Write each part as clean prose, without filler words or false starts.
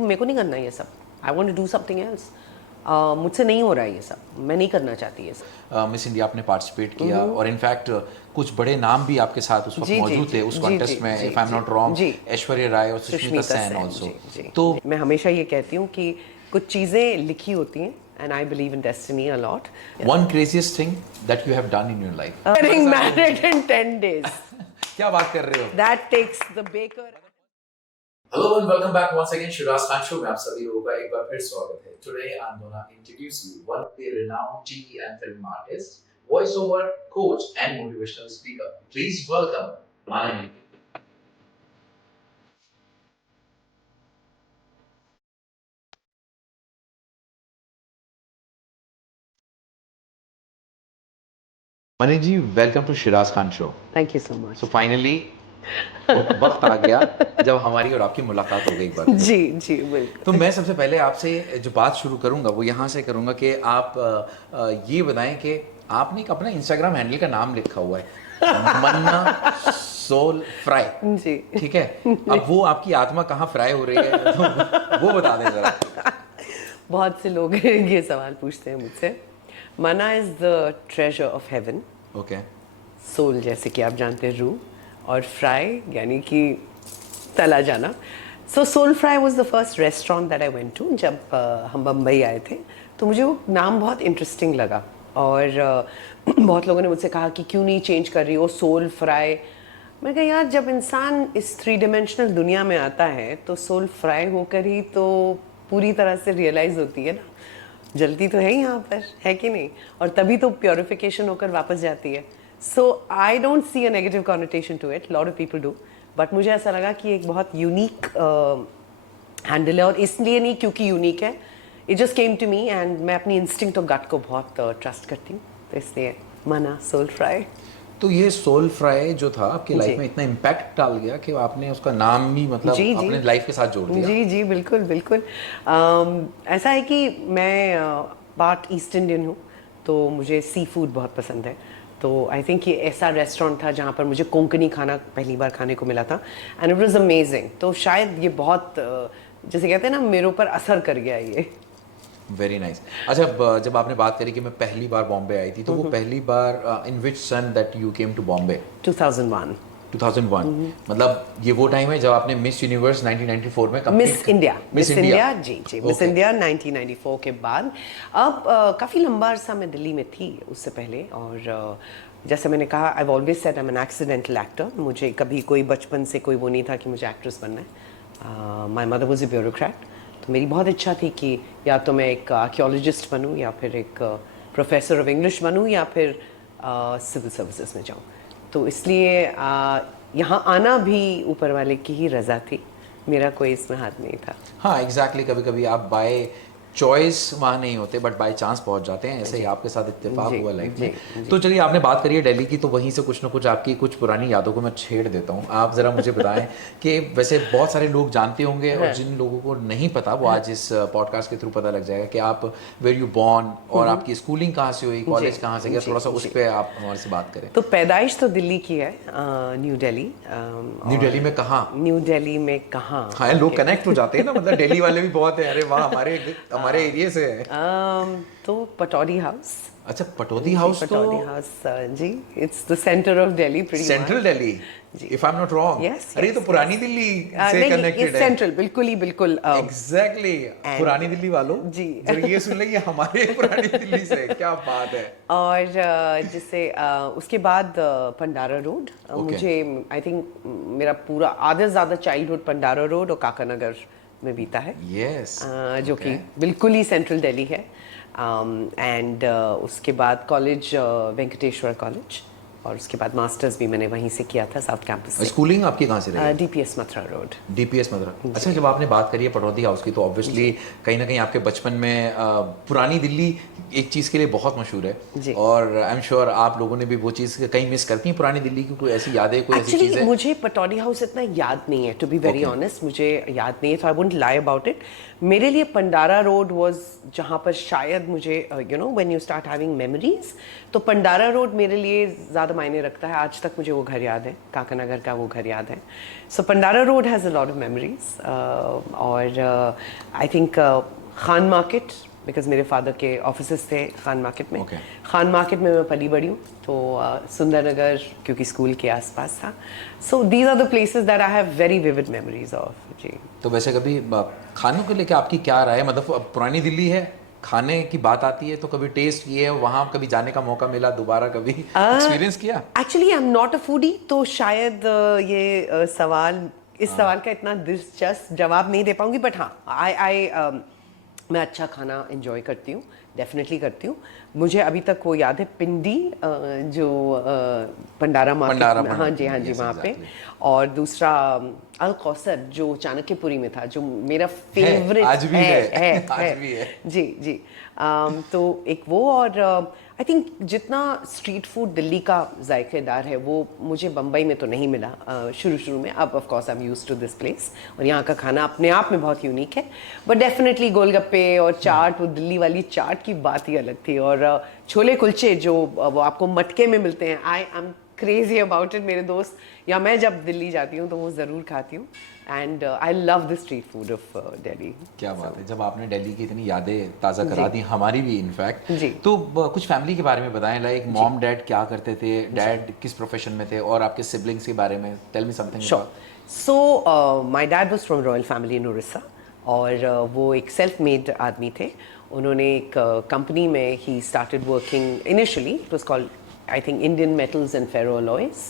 मेरे को नहीं करना ये सब, I want to do something else. मुझसे नहीं हो रहा है ये सब, मैं नहीं करना चाहती ये सब। मिस इंडिया आपने पार्टिसिपेट किया और इनफैक्ट कुछ बड़े नाम भी आपके साथ उस वक्त जी, मौजूद जी, थे उस जी, कॉन्टेस्ट जी, में, जी, इफ आई एम जी, नॉट रॉन्ग, जी। ऐश्वर्या राय और सुष्मिता सेन जी, आल्सो। जी, तो जी। मैं हमेशा ये कहती हूँ कि कुछ चीज़ें लिखी होती हैं and I believe in destiny a lot. One craziest thing that you have done in your life? Getting married in 10 days. क्या बात कर रहे हो? That takes the baker. Hello and welcome back once again Shiraz Khan Show में आप सभी लोगों का एक बार फिर स्वागत है। Today I'm gonna introduce you one of the renowned TV and film artists, voiceover coach and motivational speaker. Please welcome Manani. Mani ji, welcome to Shiraz Khan Show. Thank you so much. So finally वक्त आ गया जब हमारी और आपकी मुलाकात हो गई एक बार फिर। जी जी बिल्कुल। तो मैं सबसे पहले आपसे जो बात शुरू करूंगा वो यहाँ से करूंगा कि आप ये बताएं कि आपने एक अपना इंस्टाग्राम हैंडल का नाम लिखा हुआ है मन्ना सोल फ्राई। जी ठीक है, अब वो आपकी आत्मा कहाँ फ्राई हो रही है तो वो बता दें जरा। बहुत से लोग ये सवाल पूछते हैं मुझसे। मना is the treasure of heaven. Okay. Soul जैसे कि आप जानते हैं रूह, और फ्राई यानी कि तला जाना। So sole fry was the first restaurant that I went to जब हम बम्बई आए थे। तो मुझे वो नाम बहुत इंटरेस्टिंग लगा और बहुत लोगों ने मुझसे कहा कि क्यों नहीं चेंज कर रही हो सोल फ्राई। मैं कहा यार जब इंसान इस 3 डिमेंशनल दुनिया में आता है तो सोल फ्राई होकर ही तो पूरी तरह से रियलाइज़ होती है ना, जलती तो है यहाँ पर, है कि नहीं, और तभी तो प्योरिफिकेशन होकर वापस जाती है। So I don't see a negative connotation to it, lot of people do, but मुझे ऐसा लगा कि एक बहुत यूनिक हैंडल है, और इसलिए नहीं क्योंकि यूनिक है, it just came to me and मैं अपनी इंस्टिंक्ट और गट को बहुत ट्रस्ट करती हूँ, तो इसलिए मना सोल फ्राई। तो ये सोल फ्राई जो था आपकी लाइफ में इतना इम्पैक्ट डाल गया कि आपने उसका नाम ही मतलब जी, अपने लाइफ के साथ जोड़ दिया? जी जी बिल्कुल बिल्कुल। ऐसा है कि मैं पार्ट ईस्ट इंडियन हूँ, तो मुझे सी फूड बहुत पसंद है। तो आई थिंक ये ऐसा रेस्टोरेंट था जहाँ पर मुझे कोंकणी खाना पहली बार खाने को मिला था एंड इट वाज अमेजिंग। तो शायद ये बहुत जैसे कहते हैं ना मेरे ऊपर असर कर गया ये। Very nice. अच्छा, जब आपने बात करी कि मैं पहली बार बॉम्बे आई थी, तो वो पहली बार इन विच सन that you came to Bombay? 2001। 2001 मतलब ये वो टाइम है जब आपने मिस यूनिवर्स 1994 में मिस इंडिया जी जी मिस Okay. इंडिया 1994 के बाद। अब काफ़ी लंबा अरसा मैं दिल्ली में थी उससे पहले, और जैसे मैंने कहा I always said I M an accidental actor. मुझे कभी कोई बचपन से कोई वो नहीं था कि मुझे एक्ट्रेस बनना है। My mother was a bureaucrat, तो मेरी बहुत इच्छा थी कि या तो मैं एक आर्कियोलॉजिस्ट बनूं, या फिर एक प्रोफेसर ऑफ इंग्लिश बनूं, या फिर सिविल सर्विसेज में जाऊं। तो इसलिए यहाँ आना भी ऊपर वाले की ही रज़ा थी, मेरा कोई इसमें हाथ नहीं था। हाँ एग्जैक्टली, कभी कभी आप बाय चॉइस वहाँ नहीं होते बट बाय चांस पहुँच जाते हैं। ऐसे ही आपके साथ इत्तेफाक हुआ लाइफ में। तो चलिए, आपने बात करी है दिल्ली की, तो वहीं से कुछ ना कुछ आपकी कुछ पुरानी यादों को मैं छेड़ देता हूँ। आप ज़रा मुझे बताएं कि वैसे बहुत सारे लोग जानते होंगे और जिन लोगों को नहीं पता वो आज इस पॉडकास्ट के थ्रू पता लग जाएगा कि आप वेयर यू बॉर्न और आपकी स्कूलिंग कहाँ से हुई, कॉलेज कहाँ से गया, थोड़ा सा उस पर आप हमारे से बात करें। तो पैदाइश तो दिल्ली की है, न्यू दिल्ली। न्यू दिल्ली में कहाँ? न्यू दिल्ली में कहाँ? हाँ, लोग कनेक्ट हो जाते हैं ना, मतलब दिल्ली वाले भी बहुत है, अरे वाह हमारे एरिया से है। तो पटौदी हाउस। अच्छा, Pataudi house. Pataudi house ji, it's the centre of Delhi, pretty central Delhi, if I am not wrong. अरे तो पुरानी दिल्ली से कनेक्टेड है। सेंट्रल बिल्कुल ही बिल्कुल एग्जैक्टली। पुरानी दिल्ली वालों जी जरा ये सुन लेंगे हमारे पुरानी दिल्ली से, क्या बात है। और जिससे उसके बाद पंडारा रोड, मुझे आई थिंक मेरा पूरा आधा ज़्यादा चाइल्डहुड पंडारा रोड और काका नगर में बीता है। यस, जो कि बिल्कुल ही सेंट्रल दिल्ली है। एंड उसके बाद कॉलेज वेंकटेश्वर कॉलेज, और उसके बाद मास्टर्स भी मैंने वहीं से किया था, साउथ कैंपस से। स्कूलिंग आपकी कहाँ से रही? DPS Mathura road. DPS Mathura. अच्छा, जब आपने बात करी है पटौदी हाउस की, तो ऑब्वियसली कहीं ना कहीं आपके बचपन में पुरानी दिल्ली एक चीज़ के लिए बहुत मशहूर है, और आई एम श्योर आप लोगों ने भी वो चीज़ कहीं मिस करती हैं पुरानी दिल्ली की, कोई ऐसी यादें, कोई ऐसी चीज़ें? मुझे पटौदी हाउस इतना याद नहीं है, टू बी वेरी ऑनेस्ट, मुझे याद नहीं है, तो I wouldn't lie about it. मेरे लिए पंडारा रोड वाज जहाँ पर शायद मुझे you know when you start having memories, तो पंडारा रोड मेरे लिए ज़्यादा ज़्यादा मायने रखता है, आज तक मुझे वो घर याद है, काकानगर का वो घर याद है. So Pandara road has a lot of memories. और I think Khan market, because मेरे फादर के ऑफिसेस थे खान मार्केट में. Okay. खान मार्केट में मैं पली बड़ी हूँ, तो सुंदर नगर क्योंकि स्कूल के आसपास था. So these are the places that I have very vivid memories of. जी. तो वैसे कभी खानों को लेकर आपकी क्या राय है, मतलब अब पुरानी दिल्ली है, खाने की बात आती है तो कभी टेस्ट किए, वहाँ कभी जाने का मौका मिला, दोबारा कभी एक्सपीरियंस किया? Actually I am not a foodie, तो शायद इस सवाल का इतना दिलचस्प जवाब नहीं दे पाऊंगी. बट हाँ, मैं अच्छा खाना एंजॉय करती हूँ, डेफिनेटली करती हूँ. मुझे अभी तक वो याद है पिंडी, जो पंडारा मार्केट में, हाँ जी yes, वहाँ पे. exactly. और दूसरा अल कौसर जो चाणक्यपुरी में था, जो मेरा फेवरेट आज भी है, आज है. भी है. जी. तो एक वो, और आई थिंक जितना स्ट्रीट फूड दिल्ली का जायकेदार है वो मुझे बम्बई में तो नहीं मिला शुरू में. अब of course I am used to this place, और यहाँ का खाना अपने आप में बहुत यूनिक है. बट डेफिनेटली गोलगप्पे और चाट, वो दिल्ली वाली चाट की बात ही अलग थी. और छोले कुलचे जो वो आपको मटके में मिलते हैं, I am crazy about it. मेरे दोस्त या मैं जब दिल्ली जाती हूँ तो वो ज़रूर खाती हूँ. And I love the street food of Delhi. क्या बात है, जब आपने दिल्ली की इतनी यादें ताज़ा करा दी, हमारी भी इनफैक्ट. जी. तो कुछ फैमिली के बारे में बताएं, लाइक मॉम डैड क्या करते थे, डैड किस प्रोफेशन में थे, और आपके सिबलिंग्स के बारे में tell me something. Sure. So my dad was from royal family in Orissa, और वो एक सेल्फ मेड आदमी थे. उन्होंने एक कंपनी में ही started working initially. It was called I think Indian metals and ferro alloys.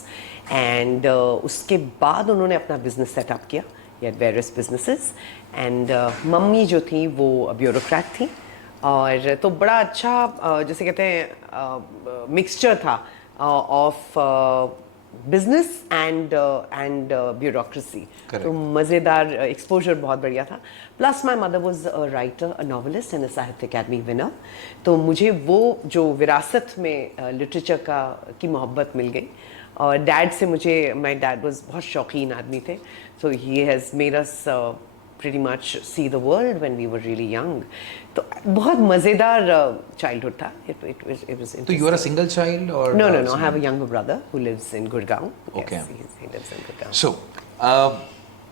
And उसके बाद उन्होंने अपना बिजनेस सेटअप किया. He had various businesses. And mummy जो थी वो ब्यूरोक्रेट थी. और तो बड़ा अच्छा जैसे कहते हैं मिक्सचर था ऑफ बिजनेस एंड ब्यूरोक्रेसी. तो मज़ेदार एक्सपोजर बहुत बढ़िया था. Plus my mother was a writer, a novelist and अ साहित्य अकेडमी विनर. तो मुझे वो जो विरासत में लिटरेचर की मोहब्बत मिल गई. और डैड से मुझे, माई डैड वॉज बहुत शौकीन आदमी थे. So he has made us pretty much see the world when we were really young. तो बहुत मज़ेदार childhood था. It was interesting. तो you are a single child or? No. I have a younger brother who lives in Gurgaon. Okay. Yes, he lives in Gurgaon. So,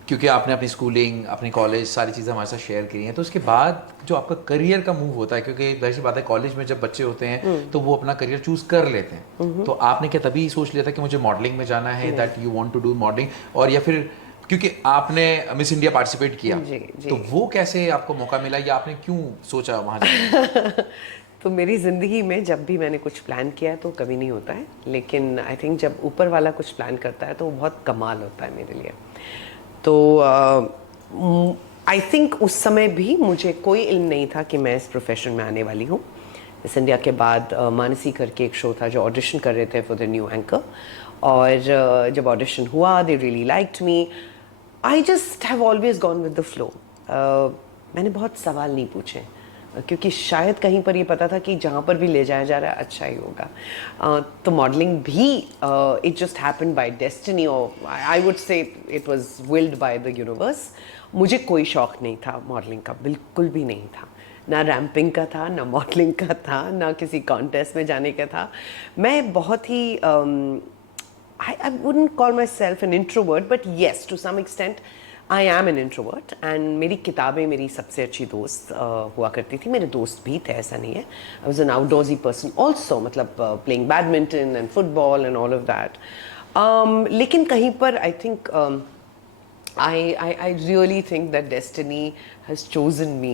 क्योंकि आपने अपनी schooling, अपनी college, सारी चीज़ें हमारे साथ शेयर करी हैं, तो उसके बाद जो आपका करियर का मूव होता है, क्योंकि जाहिर सी बात है कॉलेज में जब बच्चे होते हैं तो वो अपना करियर चूज कर लेते हैं. तो आपने क्या तभी सोच लिया था कि मुझे मॉडलिंग में जाना है, that you want to do modelling, और या फिर क्योंकि आपने मिस इंडिया पार्टिसिपेट किया, जी. तो वो कैसे आपको मौका मिला, या आपने क्यों सोचा वहाँ जाने? तो मेरी ज़िंदगी में जब भी मैंने कुछ प्लान किया है तो कभी नहीं होता है. लेकिन आई थिंक जब ऊपर वाला कुछ प्लान करता है तो वो बहुत कमाल होता है मेरे लिए. तो आई थिंक उस समय भी मुझे कोई इल्म नहीं था कि मैं इस प्रोफेशन में आने वाली हूँ. मिस इंडिया के बाद मानसी करके एक शो था जो ऑडिशन कर रहे थे फॉर द न्यू एंकर. और जब ऑडिशन हुआ, they really liked me. I just have always gone with the flow. मैंने बहुत सवाल नहीं पूछे, क्योंकि शायद कहीं पर ये पता था कि जहाँ पर भी ले जाया जा रहा है अच्छा ही होगा. तो मॉडलिंग भी it just happened by destiny, और I would say it was willed by the universe. मुझे कोई शौक नहीं था मॉडलिंग का, बिल्कुल भी नहीं था. ना रैम्पिंग का था, ना मॉडलिंग का था, ना किसी कॉन्टेस्ट में जाने का था. मैं बहुत ही I wouldn't call myself an introvert, but yes, to some extent, I am an introvert. And मेरी किताबें मेरी सबसे अच्छी दोस्त हुआ करती थी. मेरे दोस्त भी थे, ऐसा नहीं है. I was an outdoorsy person also, मतलब playing badminton and football and all of that. लेकिन कहीं पर I think I really think that destiny has chosen me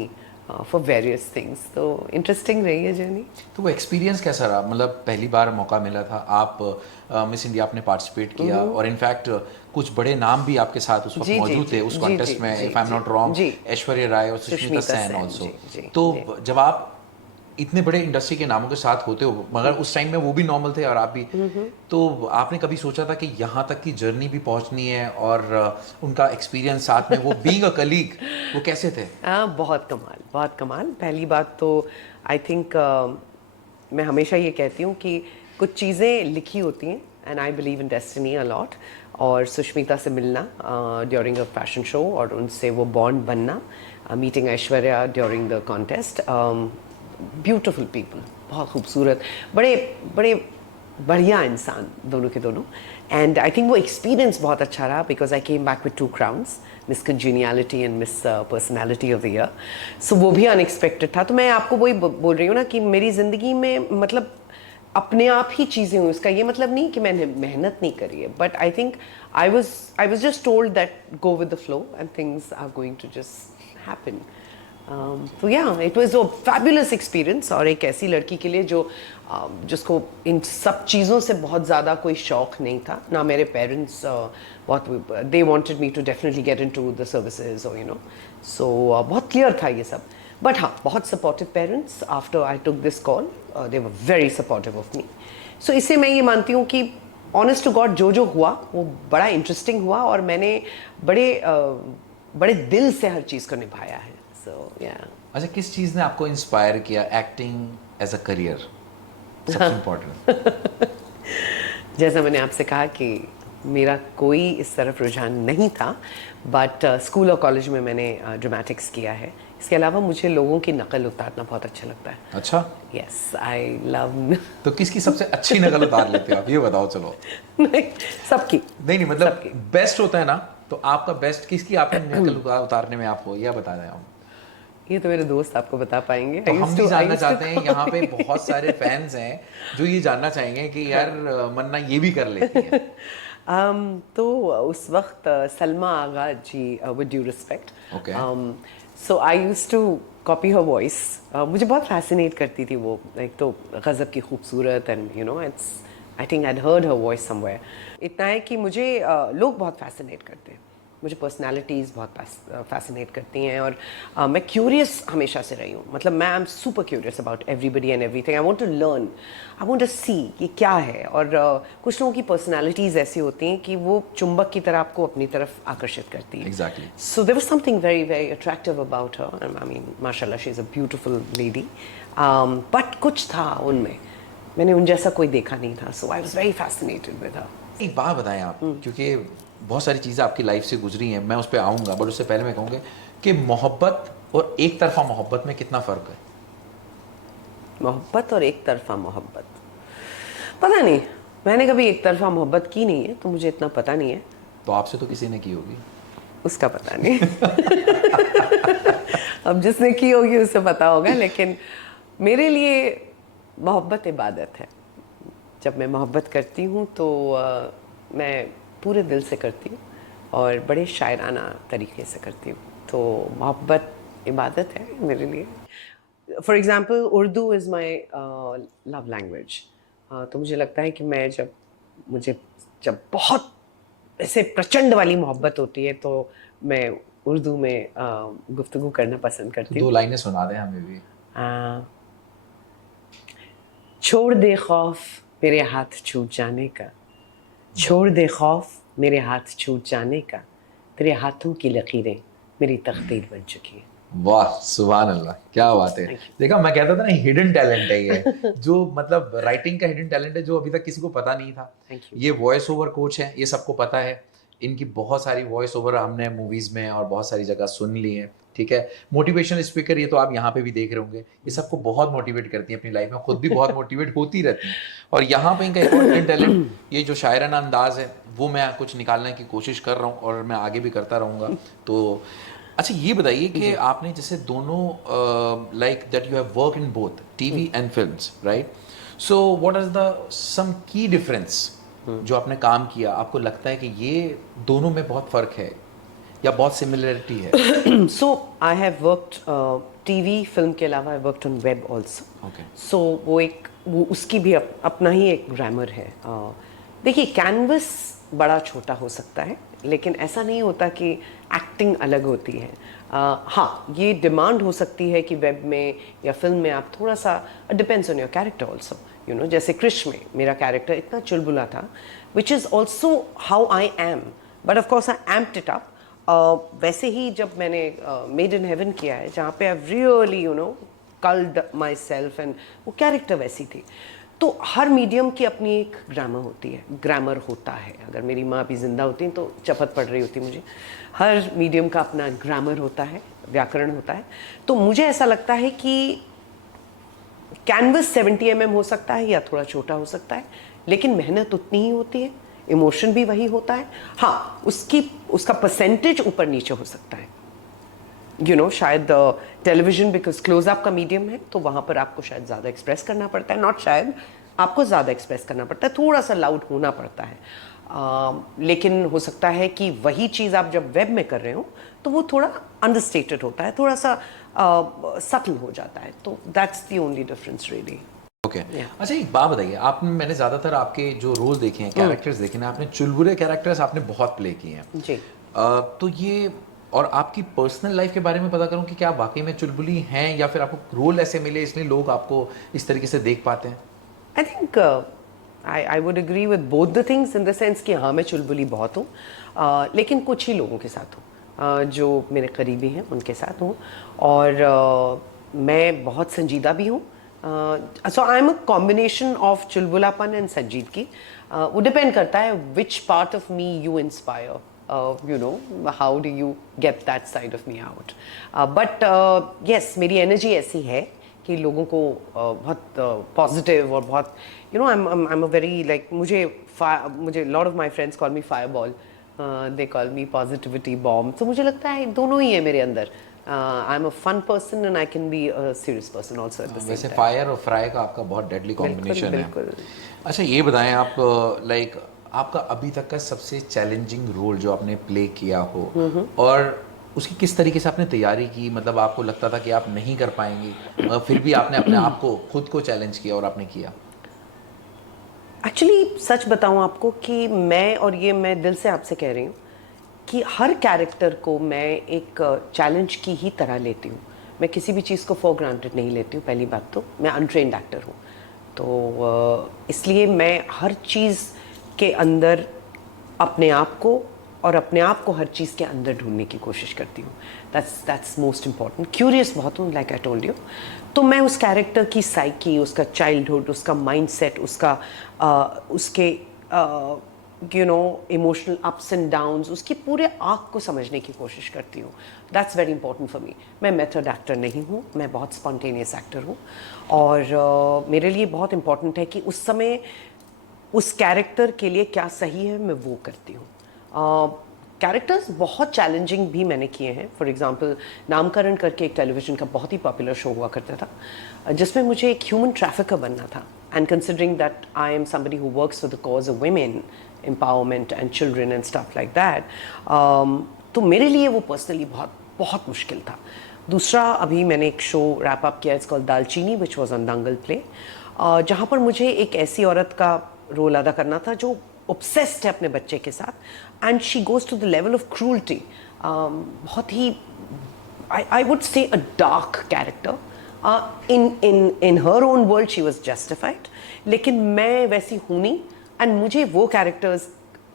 for various things. तो इंटरेस्टिंग रही है जर्नी. तो वो एक्सपीरियंस कैसा रहा, मतलब पहली बार मौका मिला था, आप मिस इंडिया आपने पार्टिसिपेट किया, और इनफैक्ट कुछ बड़े नाम भी आपके साथ उस वक्त मौजूद थे उस कॉन्टेस्ट में, if I am not wrong, Aishwarya Rai और सुष्मिता सेन ऑल्सो. तो जब आप इतने बड़े इंडस्ट्री के नामों के साथ होते हो, मगर उस टाइम में वो भी नॉर्मल थे और आप भी, तो आपने कभी सोचा था कि यहाँ तक की जर्नी भी पहुँचनी है, और उनका एक्सपीरियंस साथ में, वो बीइंग अ कलीग, वो कैसे थे? बहुत कमाल, बहुत कमाल. पहली बात तो आई थिंक मैं हमेशा ये कहती हूँ कि कुछ चीज़ें लिखी होती हैं, and I believe in destiny a lot. और सुष्मिता से मिलना ड्यूरिंग अ फैशन शो, और उनसे वो बॉन्ड बनना, meeting Aishwarya during the contest. Beautiful people, बहुत खूबसूरत, बड़े बड़े बढ़िया इंसान दोनों के दोनों। एंड आई थिंक वो एक्सपीरियंस बहुत अच्छा रहा because I came back with 2 crowns, Miss Congeniality and Miss Personality of the year. So वो भी अनएक्सपेक्टेड था। तो मैं आपको वही बोल रही हूँ ना कि मेरी ज़िंदगी में मतलब अपने आप ही चीज़ें हुई। उसका ये मतलब नहीं कि मैंने मेहनत नहीं करी है, but I think I was just told that go with the flow and things are going to just happen. तो yeah it was a fabulous experience. और एक ऐसी लड़की के लिए जो जिसको इन सब चीज़ों से बहुत ज़्यादा कोई शौक नहीं था ना। मेरे पेरेंट्स बहुत they wanted me to definitely get into the services और यू नो, सो बहुत क्लियर था ये सब। बट हाँ, बहुत supportive parents. After I took this call they were very supportive of me. So इससे मैं ये मानती हूँ कि ऑनेस्ट टू गॉड जो हुआ वो बड़ा इंटरेस्टिंग हुआ और मैंने बड़े दिल से हर चीज़ को निभाया है। सो या अच्छा, किस चीज़ ने आपको इंस्पायर किया एक्टिंग एज अ करियर? सबसे इम्पोर्टेंट। जैसा मैंने आपसे कहा कि मेरा कोई इस तरफ रुझान नहीं था, बट स्कूल और कॉलेज में मैंने ड्रामेटिक्स किया है। इसके अलावा मुझे लोगों की नकल उतारना बहुत अच्छा लगता है। अच्छा, यस, आई लव। तो किसकी सबसे अच्छी नकल उतार लेते हो आप, ये बताओ। चलो नहीं, सबकी। नहीं मतलब सबकी। बेस्ट होता है ना, तो आपका बेस्ट किसकी आपने नकल उतारने में आपको यह बता रहे हम? ये तो मेरे दोस्त आपको बता पाएंगे। तो हम भी जानना चाहते हैं, यहाँ पे बहुत सारे फैंस हैं जो ये जानना चाहेंगे कि यार मन्ना ये भी कर लेती है। तो उस वक्त Salma Agha ji, with due respect, Okay. So I used to copy her voice. मुझे बहुत फैसिनेट करती थी वो। एक तो गज़ब की खूबसूरत and you know it's, I think I heard her voice somewhere. इतना है कि मुझे लोग बहुत फैसिनेट करते हैं, मुझे पर्सनालिटीज़ बहुत फैसिनेट करती हैं। और मैं क्यूरियस हमेशा से रही हूँ। मतलब मैं I am super curious about everybody and everything. I want to learn, I want to see कि क्या है। और कुछ लोगों की पर्सनालिटीज़ ऐसी होती हैं कि वो चुंबक की तरह आपको अपनी तरफ आकर्षित करती है। Exactly. So there was something very very attractive about her. I mean माशाल्लाह she is a beautiful lady. But कुछ था उनमें, मैंने उन जैसा कोई देखा नहीं था। So I was very fascinated with her. एक बात बताएं आप, क्योंकि बहुत सारी चीज़ें आपकी लाइफ से गुजरी हैं, मैं उस पर आऊँगा, बट उससे पहले मैं कहूँगा कि मोहब्बत और एक तरफा मोहब्बत में कितना फ़र्क है? मोहब्बत और एक तरफा मोहब्बत, पता नहीं, मैंने कभी एक तरफा मोहब्बत की नहीं है तो मुझे इतना पता नहीं है। तो आपसे तो किसी ने की होगी। उसका पता नहीं। अब जिसने की होगी उसे पता होगा। लेकिन मेरे लिए मोहब्बत इबादत है। जब मैं मोहब्बत करती हूँ तो मैं पूरे दिल से करती हूँ और बड़े शायराना तरीके से करती हूँ। तो मोहब्बत इबादत है मेरे लिए। For example, Urdu is my love language. तो मुझे लगता है कि मैं जब बहुत ऐसे प्रचंड वाली मोहब्बत होती है तो मैं उर्दू में गुफ्तगू करना पसंद तो करती 2 हूँ। लाइनें सुना दें हमें भी। छोड़ दे खौफ मेरे हाथ छूट जाने का, छोड़ दे खौफ मेरे हाथ छूट जाने का, तेरे हाथों की लकीरें मेरी तकदीर बन चुकी है। वाह, सुभान अल्लाह, क्या बात है। Thank you. देखा, मैं कहता था ना, हिडन टैलेंट है ये, जो मतलब राइटिंग का हिडन टैलेंट है, जो अभी तक किसी को पता नहीं था। Thank you. ये वॉइस ओवर कोच है, ये सबको पता है। इनकी बहुत सारी वॉइस ओवर हमने मूवीज में और बहुत सारी जगह सुन ली है, ठीक है। मोटिवेशनल स्पीकर, ये तो आप यहाँ पे भी देख रहे होंगे, ये सबको बहुत मोटिवेट करती हैं अपनी लाइफ में, खुद भी बहुत मोटिवेट होती रहती हैं। और यहाँ पे इनका एक और हिडन टैलेंट, ये जो शायराना अंदाज है, वो मैं कुछ निकालने की कोशिश कर रहा हूँ और मैं आगे भी करता रहूँगा। तो अच्छा, ये बताइए कि आपने जैसे दोनों like that you have work in both TV and films, right? So what is the some key difference जो आपने काम किया, आपको लगता है कि ये दोनों में बहुत फर्क है या बहुत सिमिलरिटी है? So I have worked TV film के अलावा I worked on web also. Okay. सो वो उसकी भी अपना ही एक ग्रामर है। देखिए, कैनवस बड़ा छोटा हो सकता है लेकिन ऐसा नहीं होता कि एक्टिंग अलग होती है। हाँ, ये डिमांड हो सकती है कि वेब में या फिल्म में आप थोड़ा सा, depends on your character also, you know. जैसे कृष में मेरा कैरेक्टर इतना चुलबुला था, which is also how I am, but of course I amped it up. वैसे ही जब मैंने मेड इन हेवन किया है, जहाँ पे I really you know culled myself, and वो कैरेक्टर वैसी थी। तो हर मीडियम की अपनी एक ग्रामर होती है, ग्रामर होता है। अगर मेरी माँ भी जिंदा होती तो चपत पड़ रही होती मुझे। हर मीडियम का अपना ग्रामर होता है, व्याकरण होता है। तो मुझे ऐसा लगता है कि कैनवस 70 mm हो सकता है या थोड़ा छोटा हो सकता है, लेकिन मेहनत उतनी ही होती है, इमोशन भी वही होता है। हाँ, उसका परसेंटेज ऊपर नीचे हो सकता है। शायद टेलीविजन बिकॉज क्लोजअप का मीडियम है, तो वहाँ पर आपको शायद ज़्यादा एक्सप्रेस करना पड़ता है, नॉट शायद, आपको ज़्यादा एक्सप्रेस करना पड़ता है, थोड़ा सा लाउड होना पड़ता है। लेकिन हो सकता है कि वही चीज़ आप जब वेब में कर रहे हो तो वो थोड़ा अंडरस्टेटेड होता है, थोड़ा सा सटल हो जाता है, तो that's the only difference really. Okay अच्छा, एक बात बताइए, आपने, मैंने ज़्यादातर आपके जो रोल देखे हैं, कैरेक्टर्स देखे हैं, आपने चुलबुले कैरेक्टर्स आपने बहुत प्ले किए हैं जी। तो ये, और आपकी पर्सनल लाइफ के बारे में पता करूं कि क्या आप वाकई में चुलबुली हैं या फिर आपको रोल ऐसे मिले इसलिए लोग आपको इस तरीके से देख पाते हैं? I think I would agree with both the things in the sense कि हाँ, मैं चुलबुली बहुत हूँ, लेकिन कुछ ही लोगों के साथ हूँ, जो मेरे करीबी हैं उनके साथ हूँ, और मैं बहुत संजीदा भी हूँ। So I am a combination of चुलबुलापन एंड संजीदगी। वो डिपेंड करता है which part of me you inspire, how do you get that side of me out. But yes, मेरी एनर्जी ऐसी है कि लोगों को बहुत पॉजिटिव और बहुत I'm a very like मुझे lot of my friends call me fireball, they call me positivity bomb. तो मुझे लगता है दोनों ही है मेरे अंदर. I'm a fun person and I can be a serious person also at the same वैसे time. फायर और फ्राई का आपका बहुत डेडली कॉम्बिनेशन है। बिल्कुल। अच्छा ये बताएं आप, लाइक आपका अभी तक का सबसे चैलेंजिंग रोल जो आपने प्ले किया हो और उसकी किस तरीके से आपने तैयारी की, मतलब आपको लगता था कि आप नहीं कर पाएंगी मगर फिर भी आपने अपने आप को खुद को चैलेंज किया और आपने किया? एक्चुअली सच बताऊं आपको कि मैं दिल से आपसे कह रही हूँ कि हर कैरेक्टर को मैं एक चैलेंज की ही तरह लेती हूँ। मैं किसी भी चीज़ को फॉर ग्रांटेड नहीं लेती हूँ। पहली बात तो मैं अनट्रेन्ड एक्टर हूँ, तो इसलिए मैं हर चीज़ के अंदर अपने आप को हर चीज़ के अंदर ढूंढने की कोशिश करती हूँ। That's most important. क्यूरियस बहुत हूँ, लाइक आई टोल्ड यू। तो मैं उस कैरेक्टर की साइकी, उसका चाइल्डहुड, उसका माइंडसेट, उसके इमोशनल अप्स एंड डाउन्स, उसकी पूरे आर्क को समझने की कोशिश करती हूँ। That's very important for me. मैं मेथड एक्टर नहीं हूँ, मैं बहुत स्पॉन्टेनियस एक्टर हूँ, और मेरे लिए बहुत इंपॉर्टेंट है कि उस समय उस कैरेक्टर के लिए क्या सही है मैं वो करती हूँ। कैरेक्टर्स बहुत चैलेंजिंग भी मैंने किए हैं। फॉर एग्जांपल नामकरण करके एक टेलीविज़न का बहुत ही पॉपुलर शो हुआ करता था, जिसमें मुझे एक ह्यूमन ट्रैफिकर बनना था। And considering that I am somebody who works for the cause of women empowerment and children and stuff like that, तो मेरे लिए वो पर्सनली बहुत बहुत मुश्किल था। दूसरा, अभी मैंने एक शो रैप अप किया, इट्स कॉल्ड दालचीनी, which was on Dangal play, जहाँ पर मुझे एक ऐसी औरत का रोल अदा करना था जो ऑब्सेस्ड है अपने बच्चे के साथ, and she goes to the level of cruelty. बहुत ही I would say a dark character. In her own world she was justified, लेकिन मैं वैसी हूँ नहीं, एंड मुझे वो कैरेक्टर्स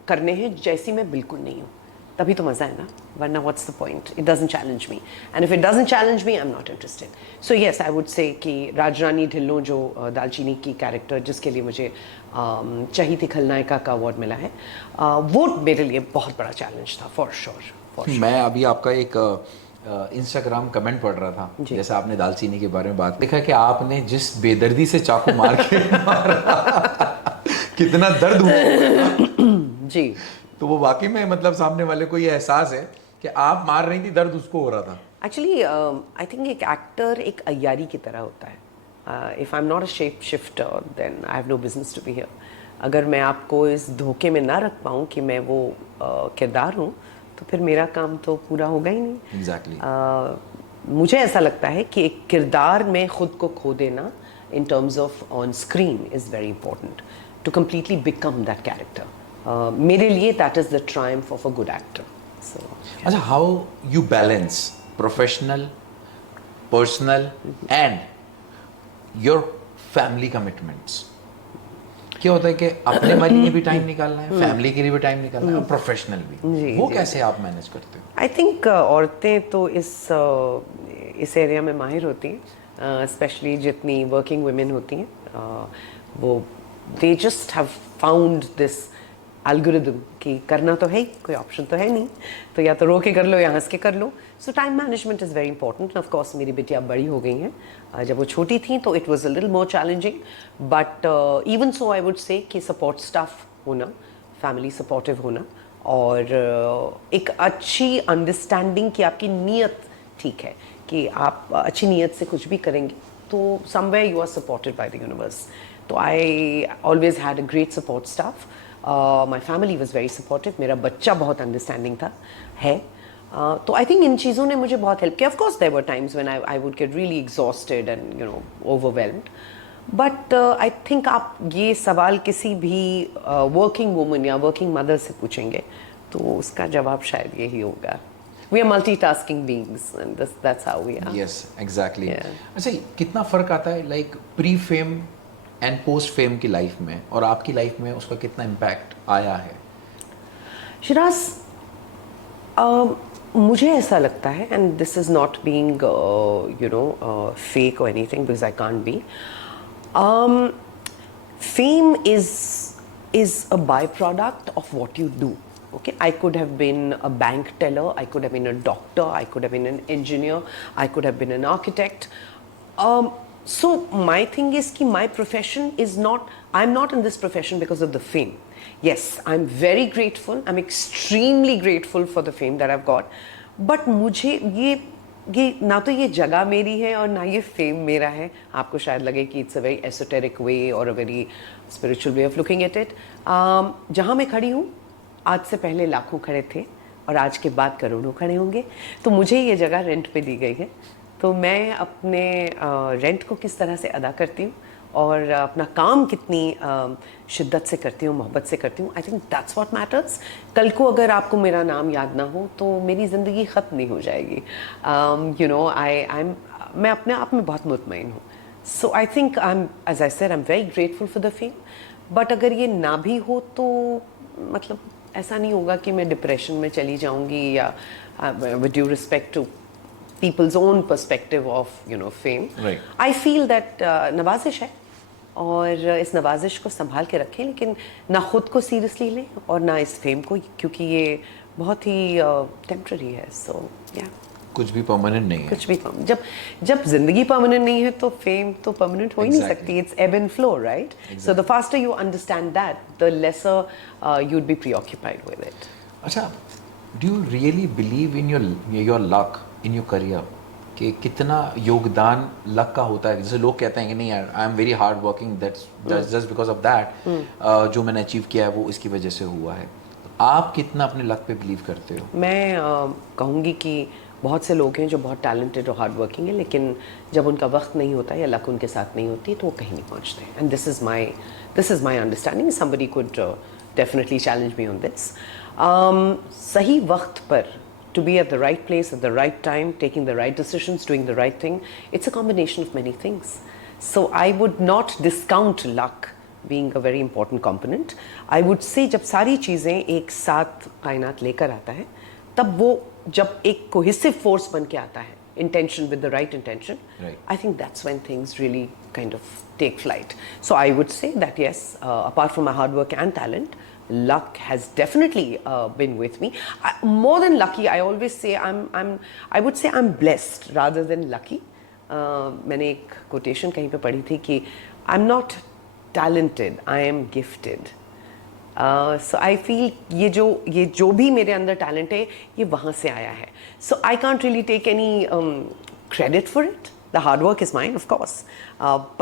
करने हैं जैसी मैं बिल्कुल नहीं हूँ। तभी तो मज़ा है ना, वरना what's the point? It doesn't challenge me, and if it doesn't challenge me I am not interested. So yes, I would से कि राजरानी ढिल्लों जो दालचीनी की कैरेक्टर जिसके लिए मुझे चहीती खलनायिका का अवार्ड मिला है, वो मेरे लिए बहुत बड़ा चैलेंज था, फॉर श्योर। मैं अभी आपका एक इंस्टाग्राम कमेंट पढ़ रहा था, जैसे आपने दालचीनी के बारे में बात देखा कि आपने जिस बेदर्दी से चाकू मार के मारा, कितना दर्द हुआ जी। तो वो वाकई में मतलब सामने वाले को ये एहसास है कि आप मार रही थी, दर्द उसको हो रहा था। एक्चुअली आई थिंक एक एक्टर एक अय्यारी की तरह होता है। If I am not a shape shifter then I have no business to be here. अगर मैं आपको इस धोखे में ना रख पाऊँ कि मैं वो किरदार हूँ, तो फिर मेरा काम तो पूरा होगा ही नहीं। एग्जैक्टली। मुझे ऐसा लगता है कि एक किरदार में खुद को खो देना in terms of on screen is very important to completely become that character. मेरे लिए that is the triumph of a good actor. So अच्छा, how you balance professional, personal and your family commitments? क्या होता है कि अपने वाले लिए भी टाइम निकालना है, फैमिली के लिए भी टाइम निकालना है और प्रोफेशनल भी, वो कैसे आप मैनेज करते हो? आई थिंक औरतें तो इस एरिया में माहिर होती हैं, स्पेशली जितनी वर्किंग वुमेन होती हैं, वो they just have found this algorithm कि करना तो है ही, कोई ऑप्शन तो है नहीं, तो या तो रो के कर लो या हंस के कर लो. So time management is very important. Of course मेरी बेटी अब बड़ी हो गई हैं. जब वो छोटी थी तो it was a little more challenging, but even so I would से कि सपोर्ट स्टाफ होना, फैमिली सपोर्टिव होना, और एक अच्छी अंडरस्टैंडिंग कि आपकी नीयत ठीक है, कि आप अच्छी नीयत से कुछ भी करेंगे तो somewhere you are supported by the universe. तो I always had a great support staff. My family was very supportive. मेरा बच्चा बहुत अंडरस्टैंडिंग था, है. तो आई थिंक इन चीज़ों ने मुझे बहुत हेल्प किया. Of course there were times when I would get really exhausted and overwhelmed. But I think आप ये सवाल किसी भी वर्किंग वुमन या वर्किंग मदर से पूछेंगे तो उसका जवाब शायद यही होगा. We are multitasking beings, and that's how we are. Yes, exactly. Yeah. अच्छा, कितना फर्क आता है like pre fame and post fame की लाइफ में, और आपकी लाइफ में उसका कितना इम्पैक्ट आया है? शिराज, मुझे ऐसा लगता है, and this is not being fake और anything, because I can't be. Fame is a byproduct of what you do. Okay, I could have been a bank teller, I could have been a doctor, I could have been an engineer, I could have been an architect. So my thing is कि my profession is not, I'm not in this profession because of the fame. Yes, I'm very grateful, I'm extremely grateful for the fame that I've got, but मुझे ये ना तो ये जगह मेरी है और ना ये फेम मेरा है. आपको शायद लगे कि इट्स अ वेरी एसोटेरिक वे और a very spiritual way of looking at it. जहाँ मैं खड़ी हूँ, आज से पहले लाखों खड़े थे और आज के बाद करोड़ों खड़े होंगे. तो मुझे ये जगह रेंट पे दी गई है, तो मैं अपने रेंट को किस तरह से अदा करती हूँ और अपना काम कितनी शिद्दत से करती हूँ, मोहब्बत से करती हूँ, I think that's what matters. कल को अगर आपको मेरा नाम याद ना हो तो मेरी ज़िंदगी ख़त्म नहीं हो जाएगी. मैं अपने आप में बहुत मुतमईन हूँ. So I think as I said, I am very grateful for the fame. But अगर ये ना भी हो तो मतलब ऐसा नहीं होगा कि मैं डिप्रेशन में चली जाऊंगी, या with due respect to people's own perspective of fame. Right. I feel that नवाजिश है, और इस नवाजिश को संभाल के रखें, लेकिन ना खुद को सीरियसली लें और ना इस फेम को, क्योंकि ये बहुत ही टेम्पररी है. सो या कुछ भी परमानेंट नहीं है. कुछ भी जब जिंदगी परमानेंट नहीं है तो फेम तो परमानेंट हो ही नहीं सकती. It's ebb and flow, right? So the faster you understand that, the lesser you'd be preoccupied with it. अच्छा, do you really believe in your luck in your career, कि कितना योगदान लक का होता है? जैसे लोग कहते हैं कि नहीं यार, आई am very hard working, that's just because of that जो मैंने अचीव किया है वो इसकी वजह से हुआ है. आप कितना अपने लक पे बिलीव करते हो? मैं कहूँगी कि बहुत से लोग हैं जो बहुत टैलेंटेड और हार्ड वर्किंग है, लेकिन जब उनका वक्त नहीं होता या लक उनके साथ नहीं होती तो वो कहीं नहीं पहुँचते. And this is my understanding. Somebody could definitely challenge me on this. सही वक्त पर, to be at the right place at the right time, taking the right decisions, doing the right thing, it's a combination of many things. So I would not discount luck being a very important component. I would say जब सारी चीज़ें एक साथ कायनात लेकर आता है, तब वो जब एक cohesive force बन के आता है, intention with the right intention, right. I think that's when things really kind of take flight. So I would say that yes, apart from my hard work and talent, luck has definitely been with me. More than lucky, I always say I would say I'm blessed rather than lucky. मैंने एक quotation कहीं पे पढ़ी थी कि I'm not talented, I am gifted. So I feel ये जो भी मेरे अंदर talent है, ये वहाँ से आया है. So I can't really take any credit for it. The hard work is mine, of course,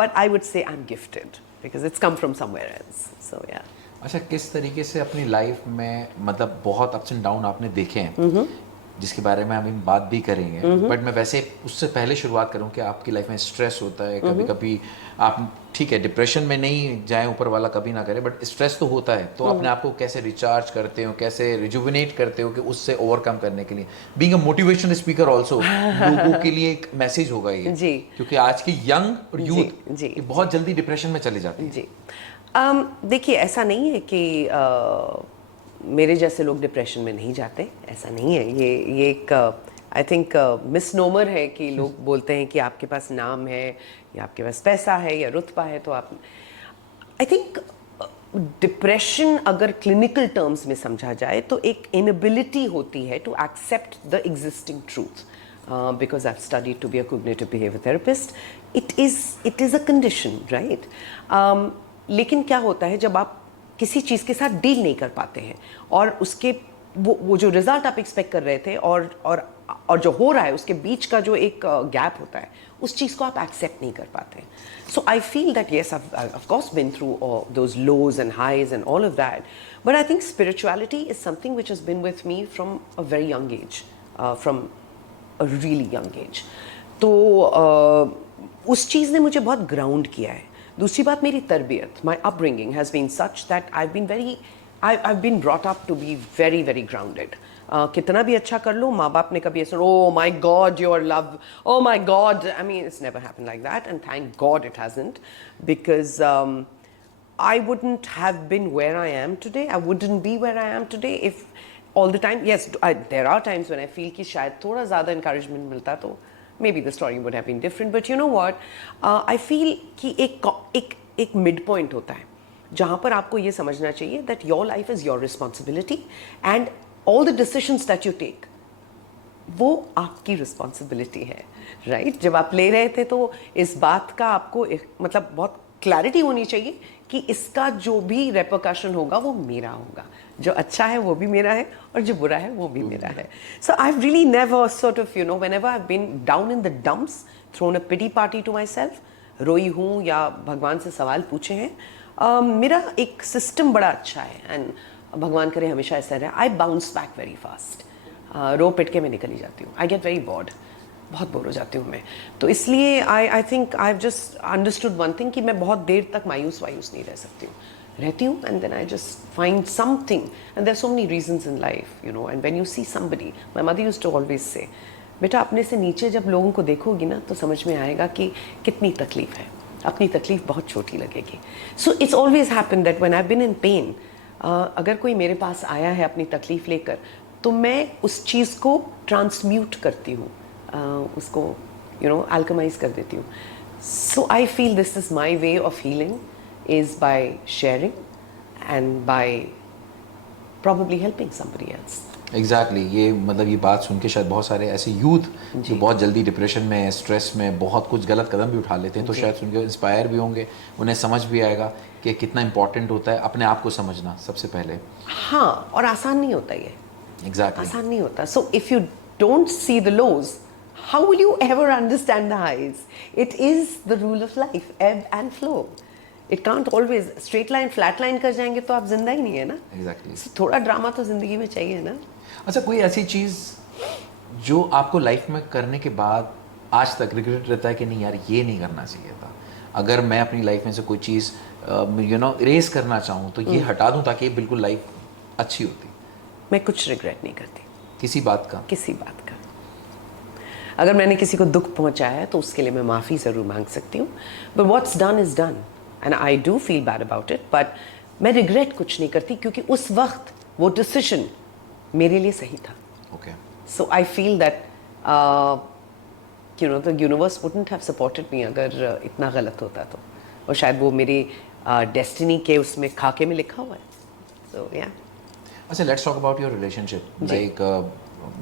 but I would say I'm gifted because it's come from somewhere else. So yeah. अच्छा, किस तरीके से अपनी लाइफ में, मतलब बहुत ups and down आपने देखे हैं, जिसके बारे में हम बात भी करेंगे, बट मैं वैसे उससे पहले शुरुआत करूं कि आपकी लाइफ में स्ट्रेस होता है कभी कभी. आप ठीक है, डिप्रेशन में नहीं जाएं, ऊपर वाला कभी ना करे, बट स्ट्रेस तो होता है. तो अपने आप को कैसे रिचार्ज करते हो, कैसे रिजुविनेट करते हो कि उससे ओवरकम करने के लिए? Being a motivational speaker also लोगों के लिए एक मैसेज होगा ये जी, क्योंकि आज की यंग और यूथ बहुत जल्दी डिप्रेशन में चले जाते हैं. जी, देखिए, ऐसा नहीं है कि मेरे जैसे लोग डिप्रेशन में नहीं जाते, ऐसा नहीं है. ये एक आई थिंक मिसनोमर है कि लोग बोलते हैं कि आपके पास नाम है या आपके पास पैसा है या रुतबा है तो आप. आई थिंक डिप्रेशन अगर क्लिनिकल टर्म्स में समझा जाए तो एक इनएबिलिटी होती है to accept the existing truth. Because I've studied to be a cognitive behavior therapist, it is a condition, right? लेकिन क्या होता है जब आप किसी चीज़ के साथ डील नहीं कर पाते हैं और उसके वो जो रिजल्ट आप एक्सपेक्ट कर रहे थे और जो हो रहा है उसके बीच का जो एक गैप होता है, उस चीज़ को आप एक्सेप्ट नहीं कर पाते. So I feel that yes, of course been through those lows and highs and all of that, but I think spirituality is something which has been with me from a very young age, फ्रॉम a really young age. तो उस चीज़ ने मुझे बहुत ground किया है. दूसरी बात, मेरी तरबियत, my upbringing has been such that I've been brought up to be very very grounded. कितना भी अच्छा कर लो, माँ बाप ने कभी ऐसा, oh my God your love, oh my God, I mean it's never happened like that, and thank God it hasn't, because I wouldn't have been where I am today. I wouldn't be where I am today if all the time, yes, there are times when I feel कि शायद थोड़ा ज़्यादा encouragement मिलता तो maybe the story would have been different. But you know what, I feel कि एक mid point होता है जहाँ पर आपको ये समझना चाहिए that your life is your responsibility and all the decisions that you take, वो आपकी रिस्पॉन्सिबिलिटी है, राइट? जब आप ले रहे थे तो इस बात का आपको मतलब बहुत क्लैरिटी होनी चाहिए कि इसका जो भी रेपरकशन होगा वो मेरा होगा, जो अच्छा है वो भी मेरा है और जो बुरा है वो भी मेरा है. So I really never sort of you know whenever I have been down in the dumps, thrown a pity party to myself, रोई हूँ या भगवान से सवाल पूछे हैं. मेरा एक सिस्टम बड़ा अच्छा है एंड भगवान करे हमेशा ऐसा रहे. I bounce back very fast. रो पिट के मैं निकली जाती हूँ. आई गेट वेरी बॉर्ड, बहुत बोर हो जाती हूँ मैं. तो इसलिए I think I have just understood one thing कि मैं बहुत देर तक मायूस नहीं रह सकती हूँ. रहती हूँ and then I just find something and there are so many reasons in life, you know. And when you see somebody, my mother used to always say, बेटा अपने से नीचे जब लोगों को देखोगी ना तो समझ में आएगा कि कितनी तकलीफ है, अपनी तकलीफ बहुत छोटी लगेगी. So it's always happen that when I have been in pain, अगर कोई मेरे पास आया है अपनी तकलीफ लेकर तो मैं उस चीज़ को ट्रांसम्यूट करती हूँ, उसको यू नो अल्केमाइज कर देती हूँ. So I feel this is my way of healing is by sharing and by probably helping somebody else. Exactly. ये मतलब ये बात सुन के शायद बहुत सारे ऐसे यूथ जो बहुत जल्दी डिप्रेशन में, स्ट्रेस में, बहुत कुछ गलत कदम भी उठा लेते हैं, तो शायद सुन के इंस्पायर भी होंगे, उन्हें समझ भी आएगा कि कितना इंपॉर्टेंट होता है अपने आप को समझना सबसे पहले. हाँ, और आसान नहीं होता ये. Exactly. आसान नहीं होता. So if you don't see the lows, how will you ever understand the highs? It is the rule of life, ebb and flow. It can't always straight line, flat line कर जाएंगे तो आप जिंदा ही नहीं है ना. Exactly. So, थोड़ा drama तो जिंदगी में चाहिए ना. अच्छा, कोई ऐसी चीज़ जो आपको लाइफ में करने के बाद आज तक रिग्रेट रहता है कि नहीं यार ये नहीं करना चाहिए था, अगर मैं अपनी लाइफ में से कोई चीज़ यू नो इरेज करना चाहूँ तो ये हटा दूँ ताकि बिल्कुल लाइफ अच्छी होती? मैं कुछ रिग्रेट नहीं करती. किसी बात का? किसी बात का. अगर मैंने किसी को दुख पहुंचाया है तो उसके लिए मैं माफ़ी ज़रूर मांग सकती हूँ, but what's done is done and I do feel bad about it, but मैं रिग्रेट कुछ नहीं करती क्योंकि उस वक्त वो डिसीजन मेरे लिए सही था. Okay. So I feel that you know the universe wouldn't have supported me अगर इतना गलत होता तो, और शायद वो मेरी डेस्टिनी के उसमें खाके में लिखा हुआ है. सो या. अच्छा, let's talk about your relationship. Like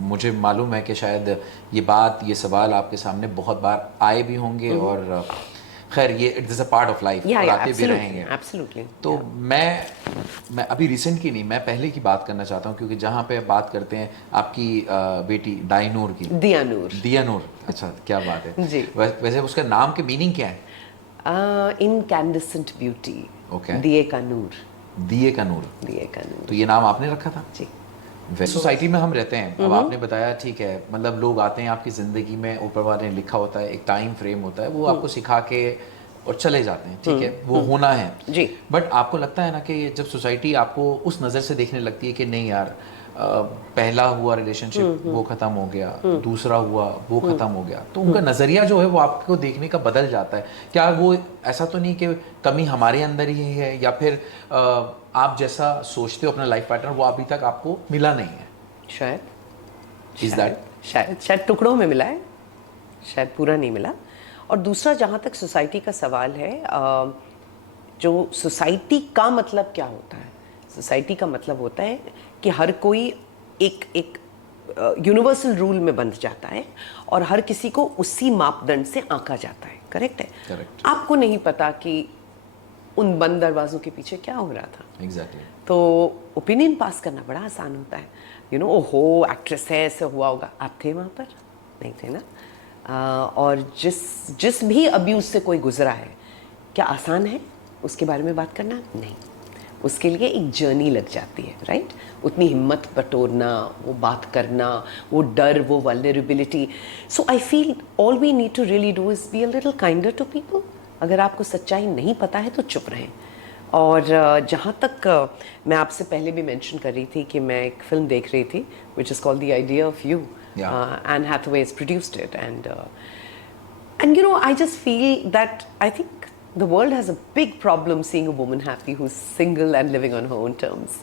मुझे मालूम है कि शायद ये बात, ये सवाल आपके सामने बहुत बार आए भी होंगे और खैर ये it is a part of life और आते भी रहेंगे. एब्सोल्युटली. तो मैं अभी रिसेंट की नहीं, मैं पहले की बात करना चाहता हूँ क्योंकि जहाँ पे बात करते हैं आपकी बेटी डायनूर की, दियानूर. अच्छा, क्या बात है जी. वैसे उसका नाम के मीनिंग क्या है? Incandescent beauty. ओके. दिए का नूर. दिए का नूर. तो ये नाम आपने रखा था जी. सोसाइटी में हम रहते हैं, अब आपने बताया ठीक है, मतलब लोग आते हैं आपकी ज़िंदगी में, ऊपर वाले ने लिखा होता है, एक टाइम फ्रेम होता है, वो आपको सिखा के और चले जाते हैं, ठीक है, वो होना है जी. बट आपको लगता है ना कि जब सोसाइटी आपको उस नज़र से देखने लगती है कि नहीं यार पहला हुआ रिलेशनशिप वो ख़त्म हो गया, दूसरा हुआ वो ख़त्म हो गया, तो उनका नज़रिया जो है वो आपको देखने का बदल जाता है. क्या वो ऐसा तो नहीं कि कमी हमारे अंदर ही है या फिर आप जैसा सोचते हो अपना लाइफ पार्टनर वो अभी तक आपको मिला नहीं है? शायद टुकड़ों में मिला है, शायद पूरा नहीं मिला. और दूसरा, जहाँ तक सोसाइटी का सवाल है, जो सोसाइटी का मतलब क्या होता है? सोसाइटी का मतलब होता है कि हर कोई एक एक यूनिवर्सल रूल में बंध जाता है और हर किसी को उसी मापदंड से आंका जाता है। करेक्ट है? करेक्ट। आपको नहीं पता कि उन बंद दरवाजों के पीछे क्या हो रहा था। एग्जैक्टली। तो ओपिनियन पास करना बड़ा आसान होता है। ओहो एक्ट्रेस है, ऐसे हुआ होगा। आप थे वहाँ पर? नहीं थे ना। और जिस भी अब्यूज से कोई गुजरा है, क्या आसान है उसके बारे में बात करना? नहीं। उसके लिए एक जर्नी लग जाती है, राइट? उतनी हिम्मत बटोरना, वो बात करना, वो डर, वो vulnerability. So I feel all we need to really do is be a little kinder to people. अगर आपको सच्चाई नहीं पता है तो चुप रहें। और जहाँ तक मैं आपसे पहले भी मेंशन कर रही थी कि मैं एक फिल्म देख रही थी which is called the idea of you. Anne Hathaway has produced it, and I just feel that I think the world has a big problem seeing a woman happy who's single and living on her own terms.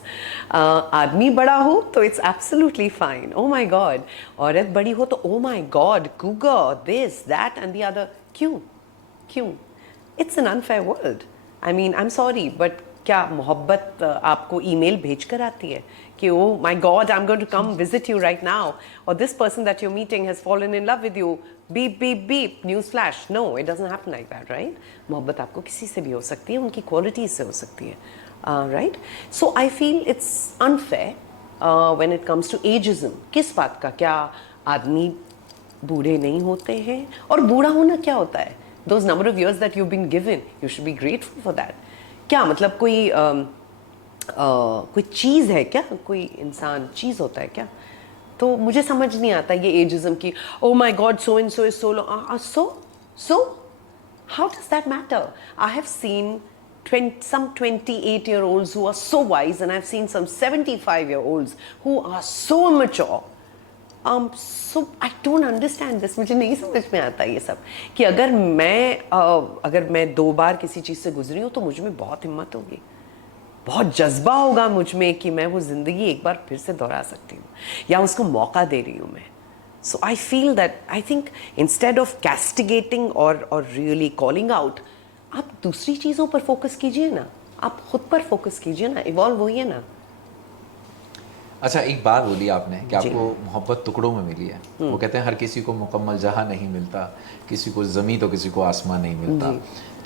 आदमी बड़ा हो तो it's absolutely fine. Oh my God. औरत बड़ी हो तो oh my God, cougar, this, that, and the other. क्यों? It's an unfair world. I mean, I'm sorry, but क्या मोहब्बत आपको ईमेल भेज कर आती है कि oh my God I am going to come visit you right now, और this person that you meeting has fallen in love with you, beep beep beep, news flash? No, it doesn't happen like that, right? मोहब्बत आपको किसी से भी हो सकती है, उनकी क्वालिटीज से हो सकती है, right? So I feel it's unfair when it comes to ageism. किस बात का? क्या आदमी बूढ़े नहीं होते हैं? और बूढ़ा होना क्या होता है? Those number of years that you've been given, you should be grateful for that. क्या मतलब कोई चीज़ है क्या? कोई इंसान चीज़ होता है क्या? तो मुझे समझ नहीं आता ये एजिज्म की, oh my God, so and so is so long. So how does that matter? I have seen some 28-year-olds who are so wise, and I've seen some 75-year-olds who are so mature. So I don't understand this. मुझे नहीं समझ में आता ये सब कि अगर मैं 2 बार किसी चीज़ से गुजरी हूँ तो मुझ में बहुत हिम्मत होगी, बहुत जज्बा होगा मुझ में कि मैं वो ज़िंदगी एक बार फिर से दोहरा सकती हूँ या उसको मौका दे रही हूँ मैं। So I feel that, I think instead of castigating और रियली कॉलिंग आउट, आप दूसरी चीज़ों पर फोकस कीजिए ना, आप खुद पर फोकस कीजिए ना, इवॉल्व होइए ना। अच्छा, एक बात बोली आपने कि आपको मोहब्बत टुकड़ों में मिली है। वो कहते हैं हर किसी को मुकम्मल जहां नहीं मिलता, किसी को ज़मीन तो किसी को आसमान नहीं मिलता।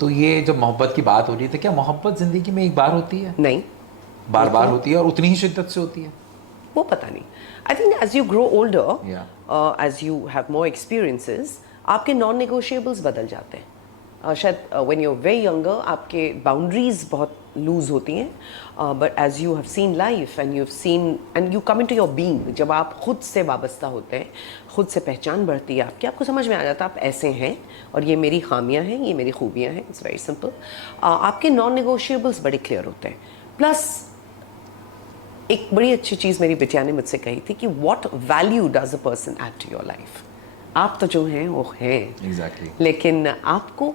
तो ये जब मोहब्बत की बात हो रही है तो क्या मोहब्बत ज़िंदगी में एक बार होती है? नहीं, बार बार होती है और उतनी ही शिद्दत से होती है? वो पता नहीं। I think as you grow older, as you have more experiences, आपके नॉन नेगोशिएबल्स बदल जाते हैं। शायद when you are very younger आपके बाउंड्रीज बहुत लूज होती हैं, but as you have seen life and you have seen and you come into your being, जब आप खुद से वाबस्ता होते हैं, खुद से पहचान बढ़ती है आपकी, आपको समझ में आ जाता है आप ऐसे हैं और ये मेरी खामियां हैं, ये मेरी खूबियां हैं। It's very simple. आपके नॉन नेगोशिएबल्स बड़े क्लियर होते हैं। प्लस एक बड़ी अच्छी चीज़ मेरी बिटिया ने मुझसे कही थी कि what value does a person add to your life. आप तो जो हैं वो हैं, एग्जैक्टली, लेकिन आपको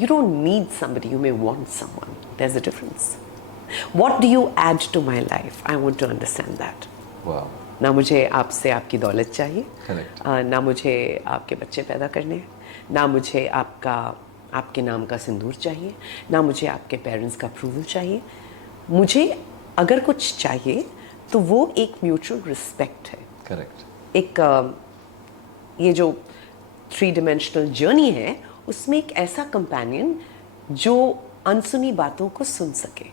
you don't need somebody, you may want someone. There's a difference. What do you add to my life? I want to understand that. wow. ना मुझे आपसे आपकी दौलत चाहिए, Correct. ना मुझे आपके बच्चे पैदा करने हैं, ना मुझे आपके नाम का सिंदूर चाहिए, ना मुझे आपके पेरेंट्स का अप्रूवल चाहिए। मुझे अगर कुछ चाहिए तो वो एक म्यूचुअल रिस्पेक्ट है। करेक्ट। एक ये जो 3 dimensional जर्नी है उसमें एक ऐसा कंपेनियन जो अनसुनी बातों को सुन सके।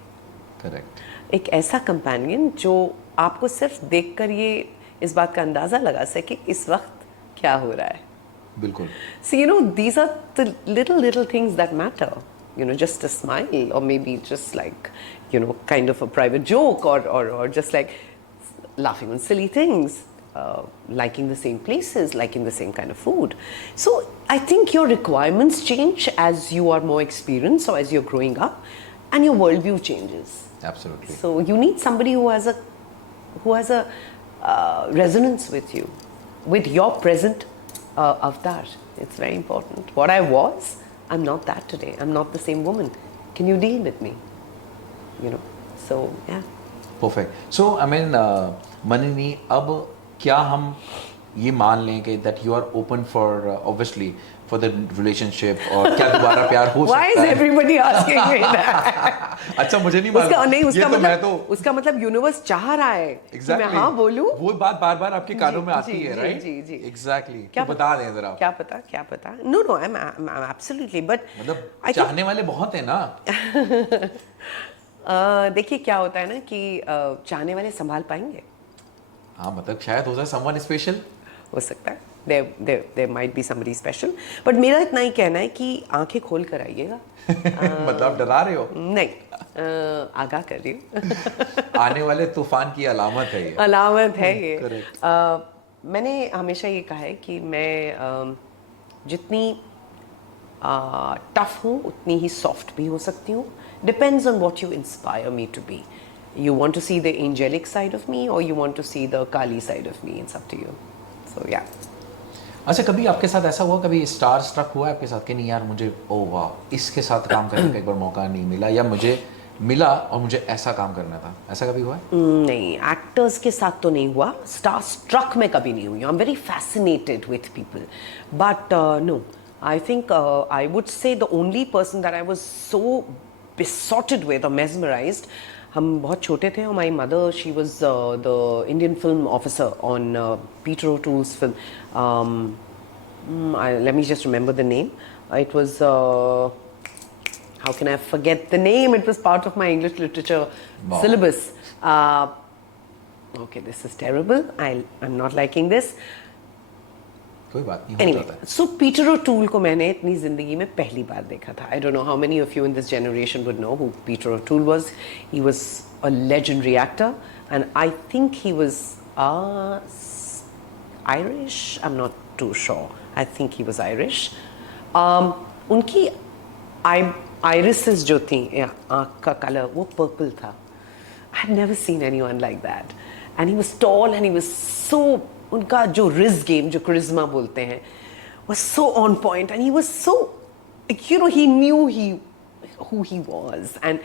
करेक्ट। एक ऐसा कंपेनियन जो आपको सिर्फ देखकर ये इस बात का अंदाज़ा लगा सके इस वक्त क्या हो रहा है। बिल्कुल। So these are the little things that matter. Just a smile, or maybe just like kind of a private joke, or just like laughing on silly things. Liking the same places, liking the same kind of food. So I think your requirements change as you are more experienced or as you're growing up, and your worldview changes. Absolutely. So you need somebody who has a resonance with you, with your present avatar. It's very important. What I was, I'm not that today. I'm not the same woman. Can you deal with me? So yeah. Perfect. So I mean, Manini, अब क्या हम ये मान लें कि that you are open for obviously for the relationship और क्या दोबारा प्यार हो Why is सकता है? everybody asking me that? अच्छा मुझे नहीं उसका मालूम, नहीं ये उसका तो मैं तो मतलब उसका मतलब यूनिवर्स चाह रहा है कि मैं Exactly. हाँ बोलूं. वो बात बार बार आपके कानों जी, में आती जी, है, जी, राइट? जी, जी. एग्जैक्टली, क्या तो बता दें जरा. क्या पता. No, I'm absolutely, but मतलब I think चाहने वाले बहुत हैं ना. देखिए क्या होता है ना कि चाहने वाले संभाल पाएंगे. हाँ मतलब शायद हो जाए someone special. हो सकता है. There might be somebody special. But मेरा इतना ही कहना है कि आंखें खोल कर आइएगा. मतलब आप डरा रहे हो? नहीं, आगाह कर रही हूँ. आने वाले तूफान की अलामत है ये. अलामत है ये. Correct. मैंने हमेशा ये कहा है कि मैं जितनी टफ हूँ उतनी ही सॉफ्ट भी हो सकती हूँ. Depends on what you inspire me to be. You want to see the angelic side of me or you want to see the Kali side of me? It's up to you. So yeah. अच्छा कभी आपके साथ ऐसा हुआ, कभी star struck हुआ आपके साथ कि नहीं यार मुझे ओ वाह इसके साथ काम करने का एक बार मौका नहीं मिला, या मुझे मिला और मुझे ऐसा काम करना था, ऐसा कभी हुआ है? नहीं, एक्टर्स के साथ तो नहीं हुआ. स्टार स्ट्रक में कभी नहीं हुई. I am very fascinated with people but no, I think I would say the only person that I was so besotted with or mesmerized. हम बहुत छोटे थे और my mother she was the Indian film officer on Peter O'Toole's film. Let me just remember the name. It was how can I forget the name? It was part of my English literature syllabus. Okay, this is terrible. I'm not liking this. कोई बात नहीं, Anyway, हो जाता है. so Peter O'Toole को मैंने इतनी जिंदगी में पहली बार देखा था. I don't know how many of you in this generation would know who Peter O'Toole was. He was a legendary actor, and I think he was Irish. I'm not too sure. I think he was Irish. उनकी irises जो थी, आँख का colour वो purple था. I had never seen anyone like that. And he was tall and he was so, उनका जो ridge game, जो करिश्मा बोलते हैं, was so on point and he was so, you know, he knew who he was. And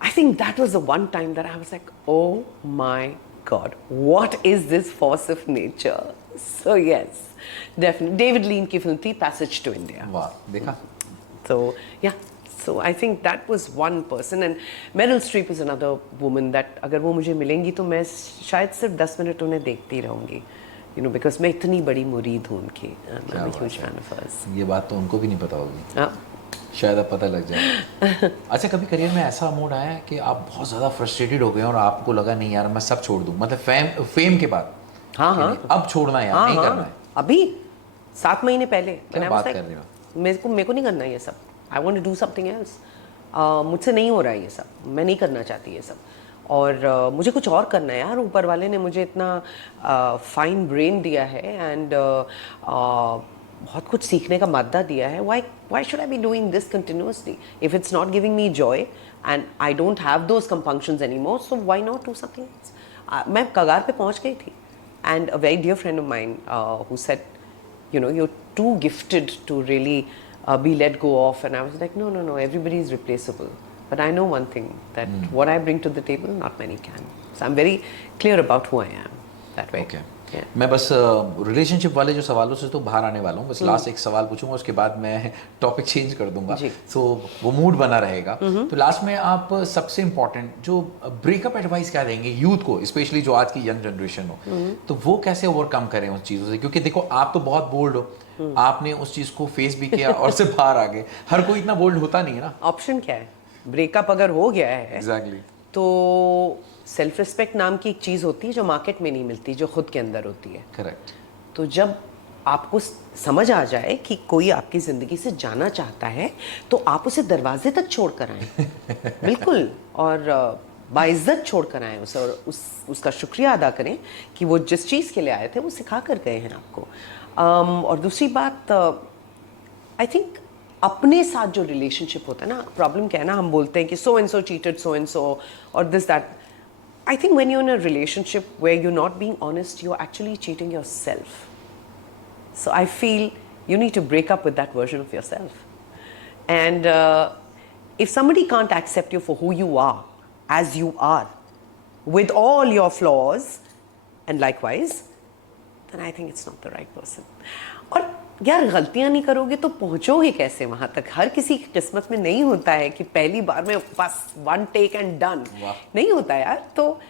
I think that was the one time that I was like, oh my God, what is this force of nature? So yes, definitely. David Lean की film थी Passage to India. वाह, देखा? So yeah, so I think that was one person. And Meryl Streep is another woman that अगर वो मुझे मिलेंगी तो मैं शायद सिर्फ 10 मिनट उन्हें देखती रहूँगी, you know, because मैं इतनी बड़ी मुरीद हूँ उनकी. I'm a huge fan of hers. ये बात तो उनको भी नहीं पता होगी. हाँ. शायद अब पता लग जाए. अच्छा कभी करियर में ऐसा मोड आया है कि आप बहुत ज़्यादा फ्रस्ट्रेटेड हो गए और आपको लगा नहीं यार मैं सब छोड़ दूँ, मतलब फेम के बाद? हाँ. अब छोड़ना है यार, नहीं करना है. अभी 7 महीने पहले. क्या बात कर रहे हो? मेरे को नहीं करना ये सब. I want to do something else. मुझसे नहीं हो रहा है ये सब. मैं नहीं करना चाहती ये सब. और मुझे कुछ और करना है यार. ऊपर वाले ने मुझे इतना फाइन ब्रेन दिया है एंड बहुत कुछ सीखने का मादा दिया है. Why should I be doing this continuously? If it's not giving me joy and I don't have those compunctions anymore, so why not do something else? मैं कगार पे पहुंच गई थी. And a very dear friend of mine who said, you know, you're too gifted to really be let go of. And I was like, no, everybody is replaceable. But I know one thing, that what I bring to the table, not many can. So I'm very clear about who I am that way. Okay. Yeah. मैं बस relationship वाले जो सवालों से तो बाहर आने वाला हूँ. बस लास्ट एक सवाल पूछूंगा, उसके बाद मैं टॉपिक चेंज कर दूंगा. सो वो मूड बना रहेगा. तो लास्ट में आप सबसे इम्पोर्टेंट जो ब्रेकअप एडवाइस क्या देंगे यूथ को, स्पेशली जो आज की यंग जनरेशन हो, तो वो कैसे ओवरकम करें उस चीज़ों से? क्योंकि देखो आप तो बहुत बोल्ड हो, आपने उस चीज़ को फेस भी किया और से बाहर आ गए. हर कोई इतना बोल्ड होता नहीं है ना. ऑप्शन क्या है? ब्रेकअप अगर हो गया है एग्जैक्टली तो सेल्फ रिस्पेक्ट नाम की एक चीज़ होती है जो मार्केट में नहीं मिलती, जो खुद के अंदर होती है. करेक्ट. तो जब आपको समझ आ जाए कि कोई आपकी ज़िंदगी से जाना चाहता है तो आप उसे दरवाजे तक छोड़ कर आएँ. बिल्कुल. और बाइज्जत छोड़ कर आएँ उसे, और उसका शुक्रिया अदा करें कि वो जिस चीज़ के लिए आए थे वो सिखा कर गए हैं आपको. और दूसरी बात, आई थिंक अपने साथ जो रिलेशनशिप होता है ना, प्रॉब्लम क्या है ना, हम बोलते हैं कि so and so cheated so and so और this that. I think when you're in a relationship where you're not being honest, you're actually cheating yourself. So I feel you need to break up with that version of yourself. And if somebody can't accept you for who you are, as you are, with all your flaws, and likewise, then I think it's not the right person. और यार गलतियां नहीं करोगे तो पहुंचोगे कैसे वहां तक? हर किसी की किस्मत में नहीं होता है कि पहली बार में बस वन टेक एंड डन, नहीं होता यार। तो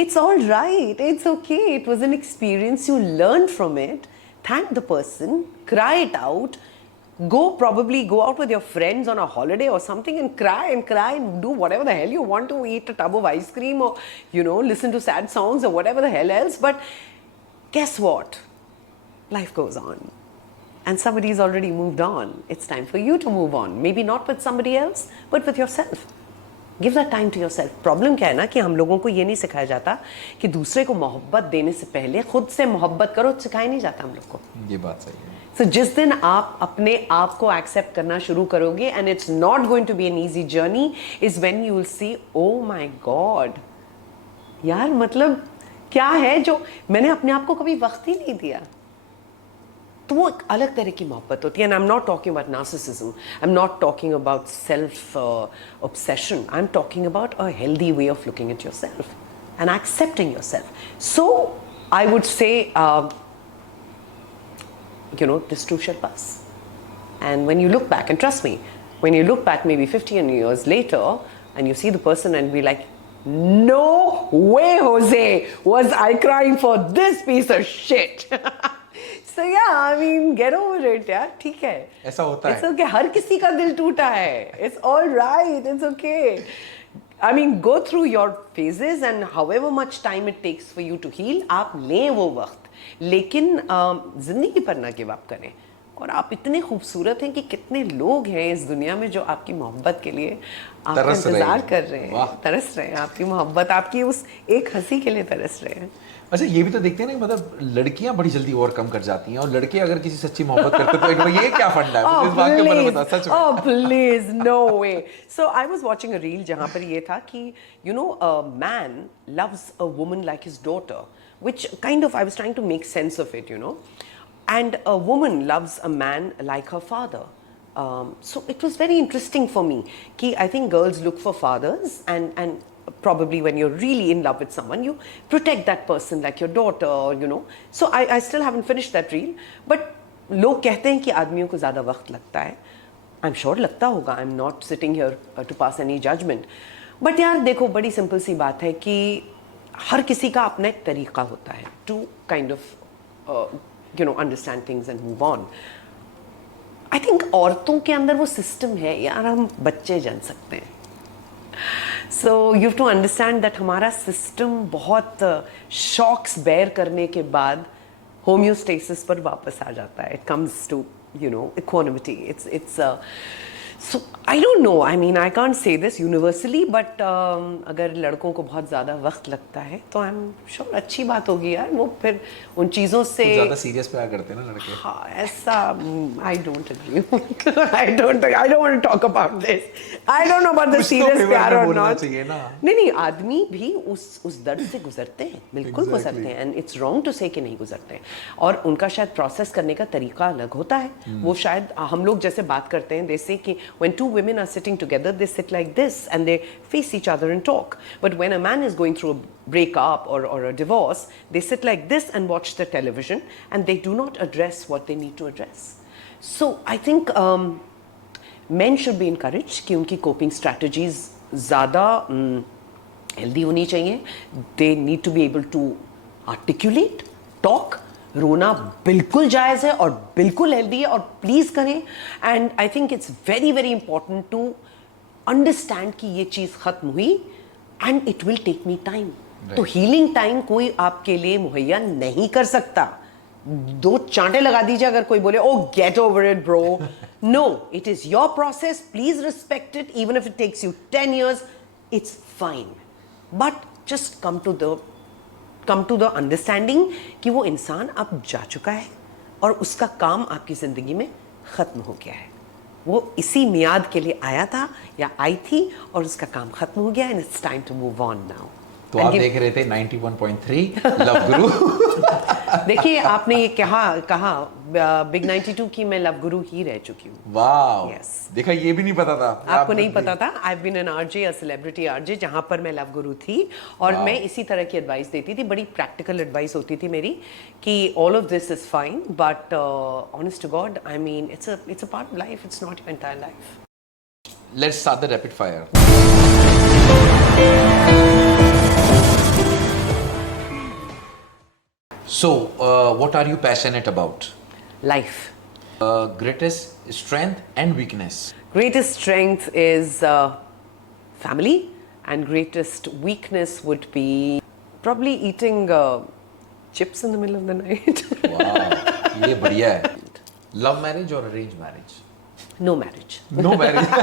it's all right, it's okay, it was an experience, you learn from it, thank the person, cry it out, probably go out with your friends on a holiday or something and cry and do whatever the hell you want to, eat a tub of ice cream or, you know, listen to sad songs or whatever the hell else. But guess what? Life goes on. And somebody's already moved on. It's time for you to move on. Maybe not with somebody else, but with yourself. Give that time to yourself. Problem क्या है ना कि हम लोगों को ये नहीं सिखाया जाता कि दूसरे को मोहब्बत देने से पहले खुद से मोहब्बत करो, सिखाया नहीं जाता हम लोग को। ये बात सही है। सो जिस दिन आप अपने आप को एक्सेप्ट करना शुरू करोगे, and it's not going to be an easy journey, is when you will see oh my god, यार मतलब क्या है जो मैंने अपने आप को कभी वक्त ही नहीं दिया। तो वो एक अलग तरह की मोहब्बत होती है। And I am not talking about narcissism, I am not talking about self obsession, I am talking about a healthy way of looking at yourself and accepting yourself. So I would से you know, this too shall pass. And when you look back, and trust me, when you look back maybe 15 years later and you see the person and be like, no way, Jose, was I crying for this piece of shit. So yeah, I mean, get over it, यार, ठीक है, ऐसा होता है। It's okay, हर किसी का दिल टूटा है, it's all right, it's okay. I mean, go through your phases and however much time it takes for you to heal, आप लें वो वक्त, लेकिन जिंदगी पर ना गिव अप करें। और आप इतने खूबसूरत हैं कि कितने लोग हैं इस दुनिया में जो आपकी मोहब्बत के लिए आपका इंतजार कर रहे हैं, तरस रहे हैं, आपकी मोहब्बत, आपकी उस एक हंसी के लिए तरस रहे हैं। अच्छा, ये भी तो देखते हैं ना, मतलब लड़कियां बड़ी जल्दी ओवरकम कर जाती हैं और लड़के अगर किसी सच्ची मोहब्बत करते हैं तो ये क्या फंडा है? इस बात के बारे में बता, सच में। Oh please, no way. So I was watching a reel जहाँ पर ये था कि you know a man loves a woman like his daughter, which kind of I was trying to make sense of it, you know, and a woman loves a man like her father. So it was very interesting for me कि I think girls look for fathers and probably when you're really in love with someone you protect that person like your daughter, or you know. So I still haven't finished that reel, but लोग कहते हैं कि आदमियों को ज़्यादा वक्त लगता है। I'm sure लगता होगा, I'm not sitting here to pass any judgment, but यार देखो, बड़ी सिंपल सी बात है कि हर किसी का अपना एक तरीका होता है to kind of you know understand things and move on. I think औरतों के अंदर वो सिस्टम है यार, हम बच्चे जन सकते हैं। So you have to understand that हमारा सिस्टम बहुत शॉक्स बेयर करने के बाद होम्योस्टेसिस पर वापस आ जाता है। It comes to you know equanimity. It's so I don't know. I mean, I can't say this universally, but अगर लड़कों को बहुत ज़्यादा वक्त लगता है तो I'm sure अच्छी बात होगी यार, वो फिर उन चीज़ों से ज़्यादा सीरियस पे करते हैं ना लड़के। हाँ, ऐसा I don't agree. I don't want to talk about this. I don't know about the serious प्यार or not. नहीं, आदमी भी उस दर्द से गुजरते हैं, बिल्कुल गुजरते हैं, and it's wrong to say कि नहीं गुजरते हैं, और उनका शायद प्रोसेस करने का तरीका अलग होता है। वो शायद हम लोग जैसे बात करते हैं, जैसे कि when two women are sitting together, they sit like this and they face each other and talk. But when a man is going through a breakup or a divorce, they sit like this and watch the television and they do not address what they need to address. So I think men should be encouraged कि उनकी coping strategies ज़्यादा healthy होनी चाहिए. They need to be able to articulate, talk. रोना बिल्कुल जायज़ है और बिल्कुल हेल्दी है और प्लीज़ करें। And I think it's very very important to understand कि ये चीज़ ख़त्म हुई and it will take me time. तो हीलिंग टाइम कोई आपके लिए मुहैया नहीं कर सकता। 2 चांटे लगा दीजिए अगर कोई बोले oh get over it bro. No, it is your process, please respect it, even if it takes you 10 years, it's fine, but just come to the understanding कि वो इंसान अब जा चुका है और उसका काम आपकी ज़िंदगी में ख़त्म हो गया है। वो इसी मियाद के लिए आया था या आई थी और उसका काम ख़त्म हो गया, and it's time to move on now. तो आप देख रहे थे 91.3 लव गुरु। देखिए आपने ये कहा बिग 92 की मैं लव गुरु ही रह चुकी हूँ। वाह, Yes. देखा ये भी नहीं पता था आपको नहीं पता था। I have been an RJ, a celebrity RJ, जहाँ पर मैं लव गुरु थी और Wow. मैं इसी तरह की एडवाइस देती थी। बड़ी प्रैक्टिकल एडवाइस होती थी मेरी कि all of this is fine but honest to god I mean it's a part of life, it's not your entire life. Let's start the rapid fire. So, what are you passionate about? Life. Greatest strength and weakness. Greatest strength is family, and greatest weakness would be probably eating chips in the middle of the night. Wow, ये बढ़िया है। Love marriage or arranged marriage? No marriage. No marriage.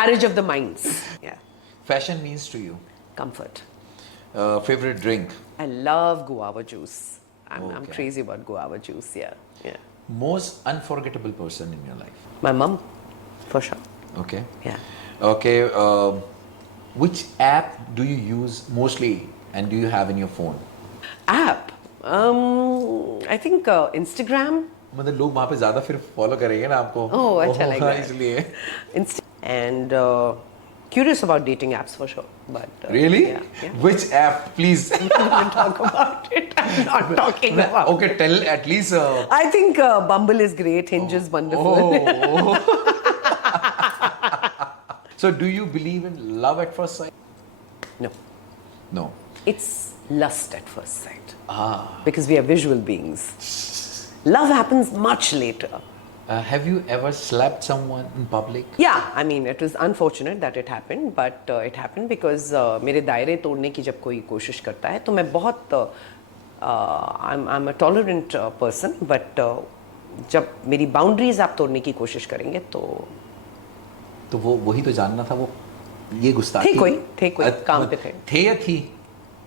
Marriage of the minds. Yeah. Fashion means to you. Comfort. Favorite drink? I love guava juice. I'm Okay. crazy about guava juice. Yeah. Yeah. Most unforgettable person in your life? My mom, for sure. Okay. Yeah. Okay. Which app do you use mostly and do you have in your phone? App. I think Instagram. मतलब लोग वहाँ पे ज़्यादा फिर follow करेंगे ना आपको। Oh, अच्छा like that. इसलिए। And curious about dating apps for sure. But Really? Yeah. Which app, please? Don't talk about it. I'm not talking about. Okay, tell at least. I think Bumble is great. Hinge is wonderful. Oh. So, do you believe in love at first sight? No, No. it's lust at first sight. Ah. Because we are visual beings. Love happens much later. Have you ever slapped someone in public? Yeah, I mean, it was unfortunate that it happened, but it happened because मेरे दायरे तोड़ने की जब कोई कोशिश करता है तो मैं बहुत I'm a tolerant person, but जब मेरी boundaries आप तोड़ने की कोशिश करेंगे तो वो वही तो जानना था, वो ये गुस्ताखी थे कोई काम पे थे या थी,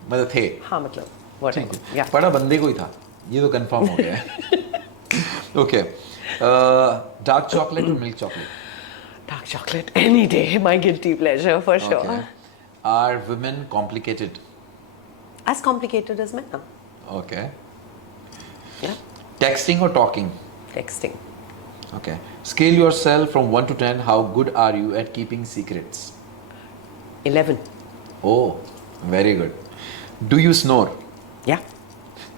मतलब थे। हाँ मतलब whatever. Yeah. पड़ा बंदे को ही था, ये तो कंफर्म हो गया है। ओके, डार्क चॉकलेट और milk chocolate? Dark chocolate any day, my guilty pleasure for sure. Okay. Are women complicated? As complicated as men. Okay. Yeah. Texting or talking? Texting. Okay. Scale yourself from 1 to 10. How good are you at keeping secrets? 11. Oh, very good. Do you snore? Yeah.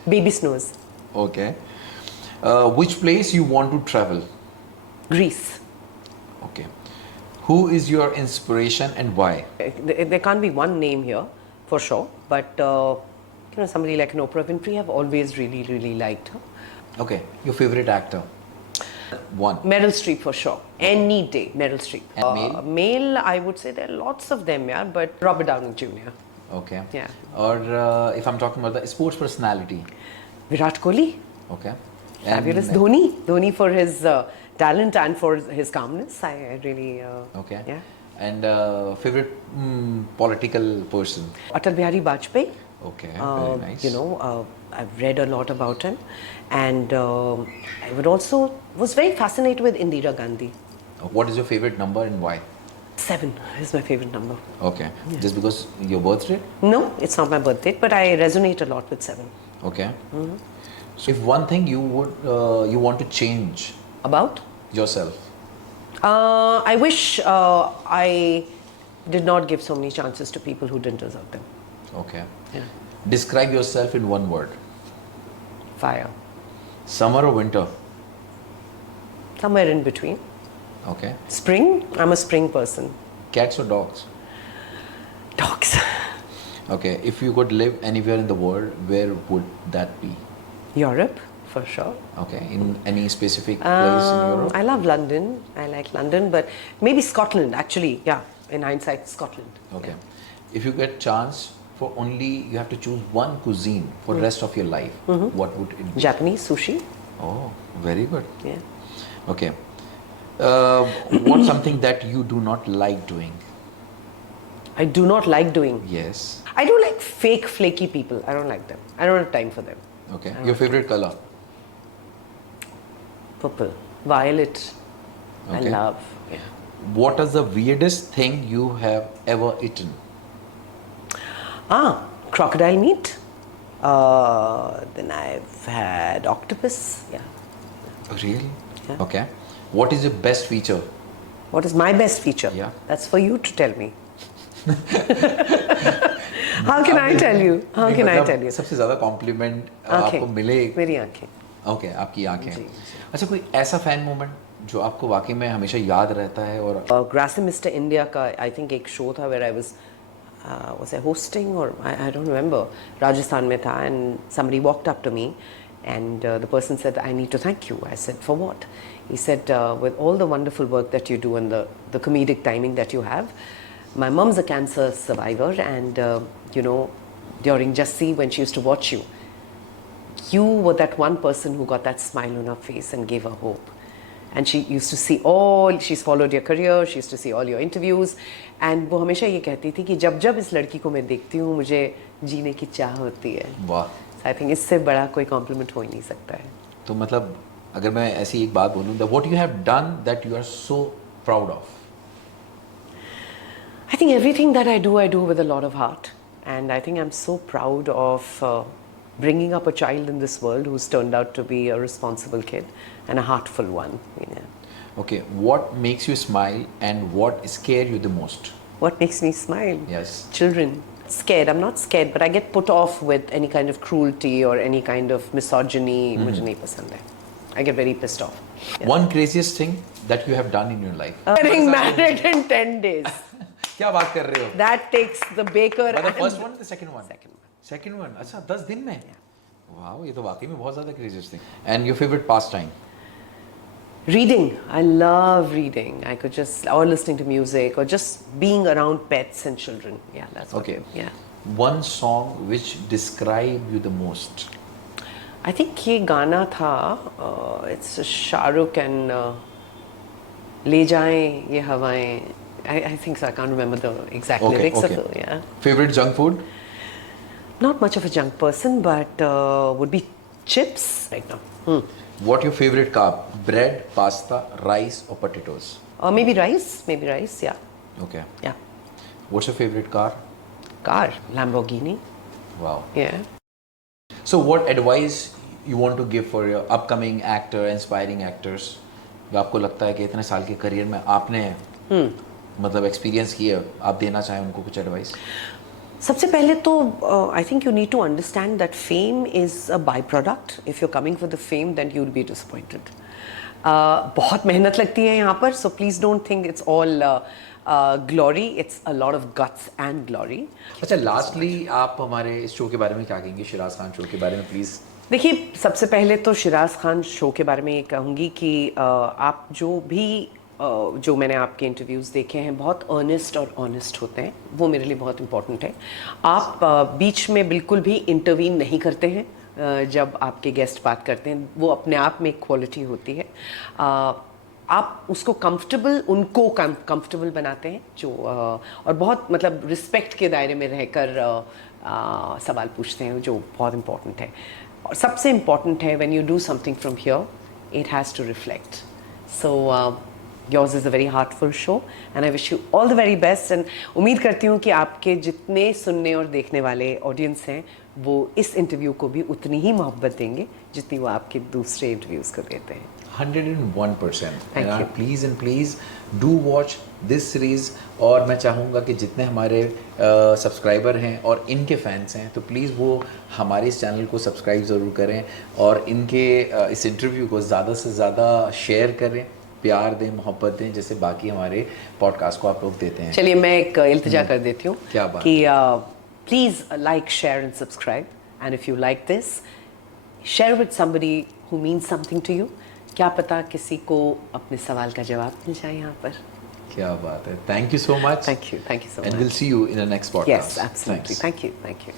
Baby snores. Okay. Which place you want to travel? Greece. Okay. Who is your inspiration and why? There can't be one name here, for sure. But somebody like an Oprah Winfrey, I've always really, really liked her. Okay. Your favorite actor? One. Meryl Streep for sure. Any day, Meryl Streep. And male? Male, I would say there are lots of them, yeah. But Robert Downey Jr. Okay. Yeah. Or if I'm talking about the sports personality? Virat Kohli. Okay. Fabulous. And, Dhoni for his talent and for his calmness. I really. Okay. Yeah. And favorite political person? Atal Bihari Vajpayee. Okay. Very nice. I've read a lot about him, and I was very fascinated with Indira Gandhi. What is your favorite number and why? 7 is my favorite number. Okay. Just because your birth rate? No, it's not my birth date, but I resonate a lot with 7. Okay. So if one thing you would you want to change About? yourself? I wish I did not give so many chances to people who didn't deserve them. Okay. Yeah. Describe yourself in one word. Fire. Summer or winter? Somewhere in between. Okay. Spring? I'm a spring person. Cats or dogs? Dogs. Okay. If you could live anywhere in the world, where would that be? Europe, for sure. Okay. In any specific place in Europe? I love London. I like London, but maybe Scotland, actually. Yeah, in hindsight, Scotland. Okay. If you get chance for only, you have to choose one cuisine for the rest of your life, what would it be? Japanese sushi. Oh, very good. Yeah. Okay. What's something that you do not like doing? I do not like doing. Yes. I do like fake, flaky people. I don't like them. I don't have time for them. Okay. Your favorite color? Purple. Violet. I Okay. love. Yeah. What is the weirdest thing you have ever eaten? Crocodile meat. Then I've had octopus. Yeah. Really? Yeah. Okay. What is your best feature? What is my best feature? Yeah. That's for you to tell me. How can I tell you? How नहीं, can I मतलब tell you? सबसे ज्यादा complement आंखें, आपको मिले? मेरी आंखें. Okay, आपकी आंखें. जी, अच्छा, कोई ऐसा फैन मोमेंट जो आपको वाकई में हमेशा याद रहता है? और ग्रासिम मिस्टर इंडिया का आई थिंक एक शो था where I was I hosting or I don't remember. Rajasthan में था and somebody walked up to me and the person said, I need to thank you. I said, for what? He said, with all the wonderful work that you do and the comedic timing that you have, my mom's a cancer survivor and you know, during Jassi when she used to watch you, you were that one person who got that smile on her face and gave her hope. And she used to see she's followed your career, she used to see all your interviews and वो हमेशा ये कहती थी कि जब जब इस लड़की को मैं देखती हूँ मुझे जीने की चाह होती है. वाह. आई थिंक इससे बड़ा कोई कॉम्प्लीमेंट हो ही नहीं सकता है. तो मतलब अगर मैं ऐसी एक बात बोलूँ, what you have done that you are so proud of? I think everything that I do with a lot of heart. And I think I'm so proud of bringing up a child in this world who's turned out to be a responsible kid and a heartful one. You know. Okay, what makes you smile and what scare you the most? What makes me smile? Yes. Children. Scared. I'm not scared, but I get put off with any kind of cruelty or any kind of misogyny. मुझे नहीं पसंद है. I get very pissed off. Yeah. One craziest thing that you have done in your life? Getting married in 10 days. क्या बात कर रहे हो? That takes the baker. But the first one, the second one? Second one. Second one. अच्छा, 10 दिन में? Wow, ये तो वाकई में बहुत ज़्यादा craziest thing. And your favorite pastime? Reading. I love reading. I could just, or listening to music, or just being around pets and children. Yeah, that's what. Okay. Yeah. One song which describe you the most? I think ये गाना था. It's Shahrukh and ले जाएं ये हवाएं. I think so. I can't remember the exact lyrics of it. Yeah. Favorite junk food? Not much of a junk person, but would be chips right now. What your favorite carb? Bread, pasta, rice or potatoes? Maybe rice. Maybe rice. Yeah. Okay. Yeah. What's your favorite car? Car. Lamborghini. Wow. Yeah. So what advice you want to give for your upcoming actor, inspiring actors? जो आपको लगता है कि इतने साल के career में आपने मतलब एक्सपीरियंस किया, आप देना चाहें उनको कुछ एडवाइस? सबसे पहले तो I think you need to understand that fame is a by product. If you are coming for the fame then you will be disappointed. बहुत मेहनत लगती है यहाँ पर, so please don't think it's all glory. It's a lot of guts and glory. अच्छा, lastly आप हमारे इस शो के बारे में क्या कहेंगे, शिराज खान शो के बारे में प्लीज? देखिए, सबसे पहले तो शिराज खान शो के बारे में ये कहूँगी कि आप जो मैंने आपके इंटरव्यूज़ देखे हैं बहुत अर्नेस्ट और ऑनेस्ट होते हैं. वो मेरे लिए बहुत इम्पोर्टेंट है. आप बीच में बिल्कुल भी इंटरवीन नहीं करते हैं जब आपके गेस्ट बात करते हैं. वो अपने आप में एक क्वालिटी होती है. आप उसको उनको कंफर्टेबल बनाते हैं जो और बहुत मतलब रिस्पेक्ट के दायरे में रहकर सवाल पूछते हैं, जो बहुत इम्पोर्टेंट है. और सबसे इम्पोर्टेंट है when you do something from here it has to reflect. So yours is a very heartful show and I wish you all the very best and उम्मीद करती हूँ कि आपके जितने सुनने और देखने वाले ऑडियंस हैं वो इस इंटरव्यू को भी उतनी ही मोहब्बत देंगे जितनी वो आपके दूसरे इंटरव्यूज़ को देते हैं. 101%. Thank you. Please do watch this series. और मैं चाहूँगा कि जितने हमारे सब्सक्राइबर हैं और इनके फैंस हैं तो प्लीज़ वो हमारे इस चैनल को सब्सक्राइब ज़रूर करें और इनके इस इंटरव्यू को ज़्यादा से ज़्यादा शेयर करें, प्यार दें, मोहब्बत दें, जैसे बाकी हमारे पॉडकास्ट को आप लोग देते हैं. चलिए मैं एक इल्तिजा कर देती हूँ. क्या बात? कि please like, share and subscribe and if you like this share with somebody who means something to you. क्या पता किसी को अपने सवाल का जवाब मिल जाए यहाँ पर. क्या बात है. Thank you so much. Thank you so much. And will see you in the next podcast. Yes, absolutely. Thank you.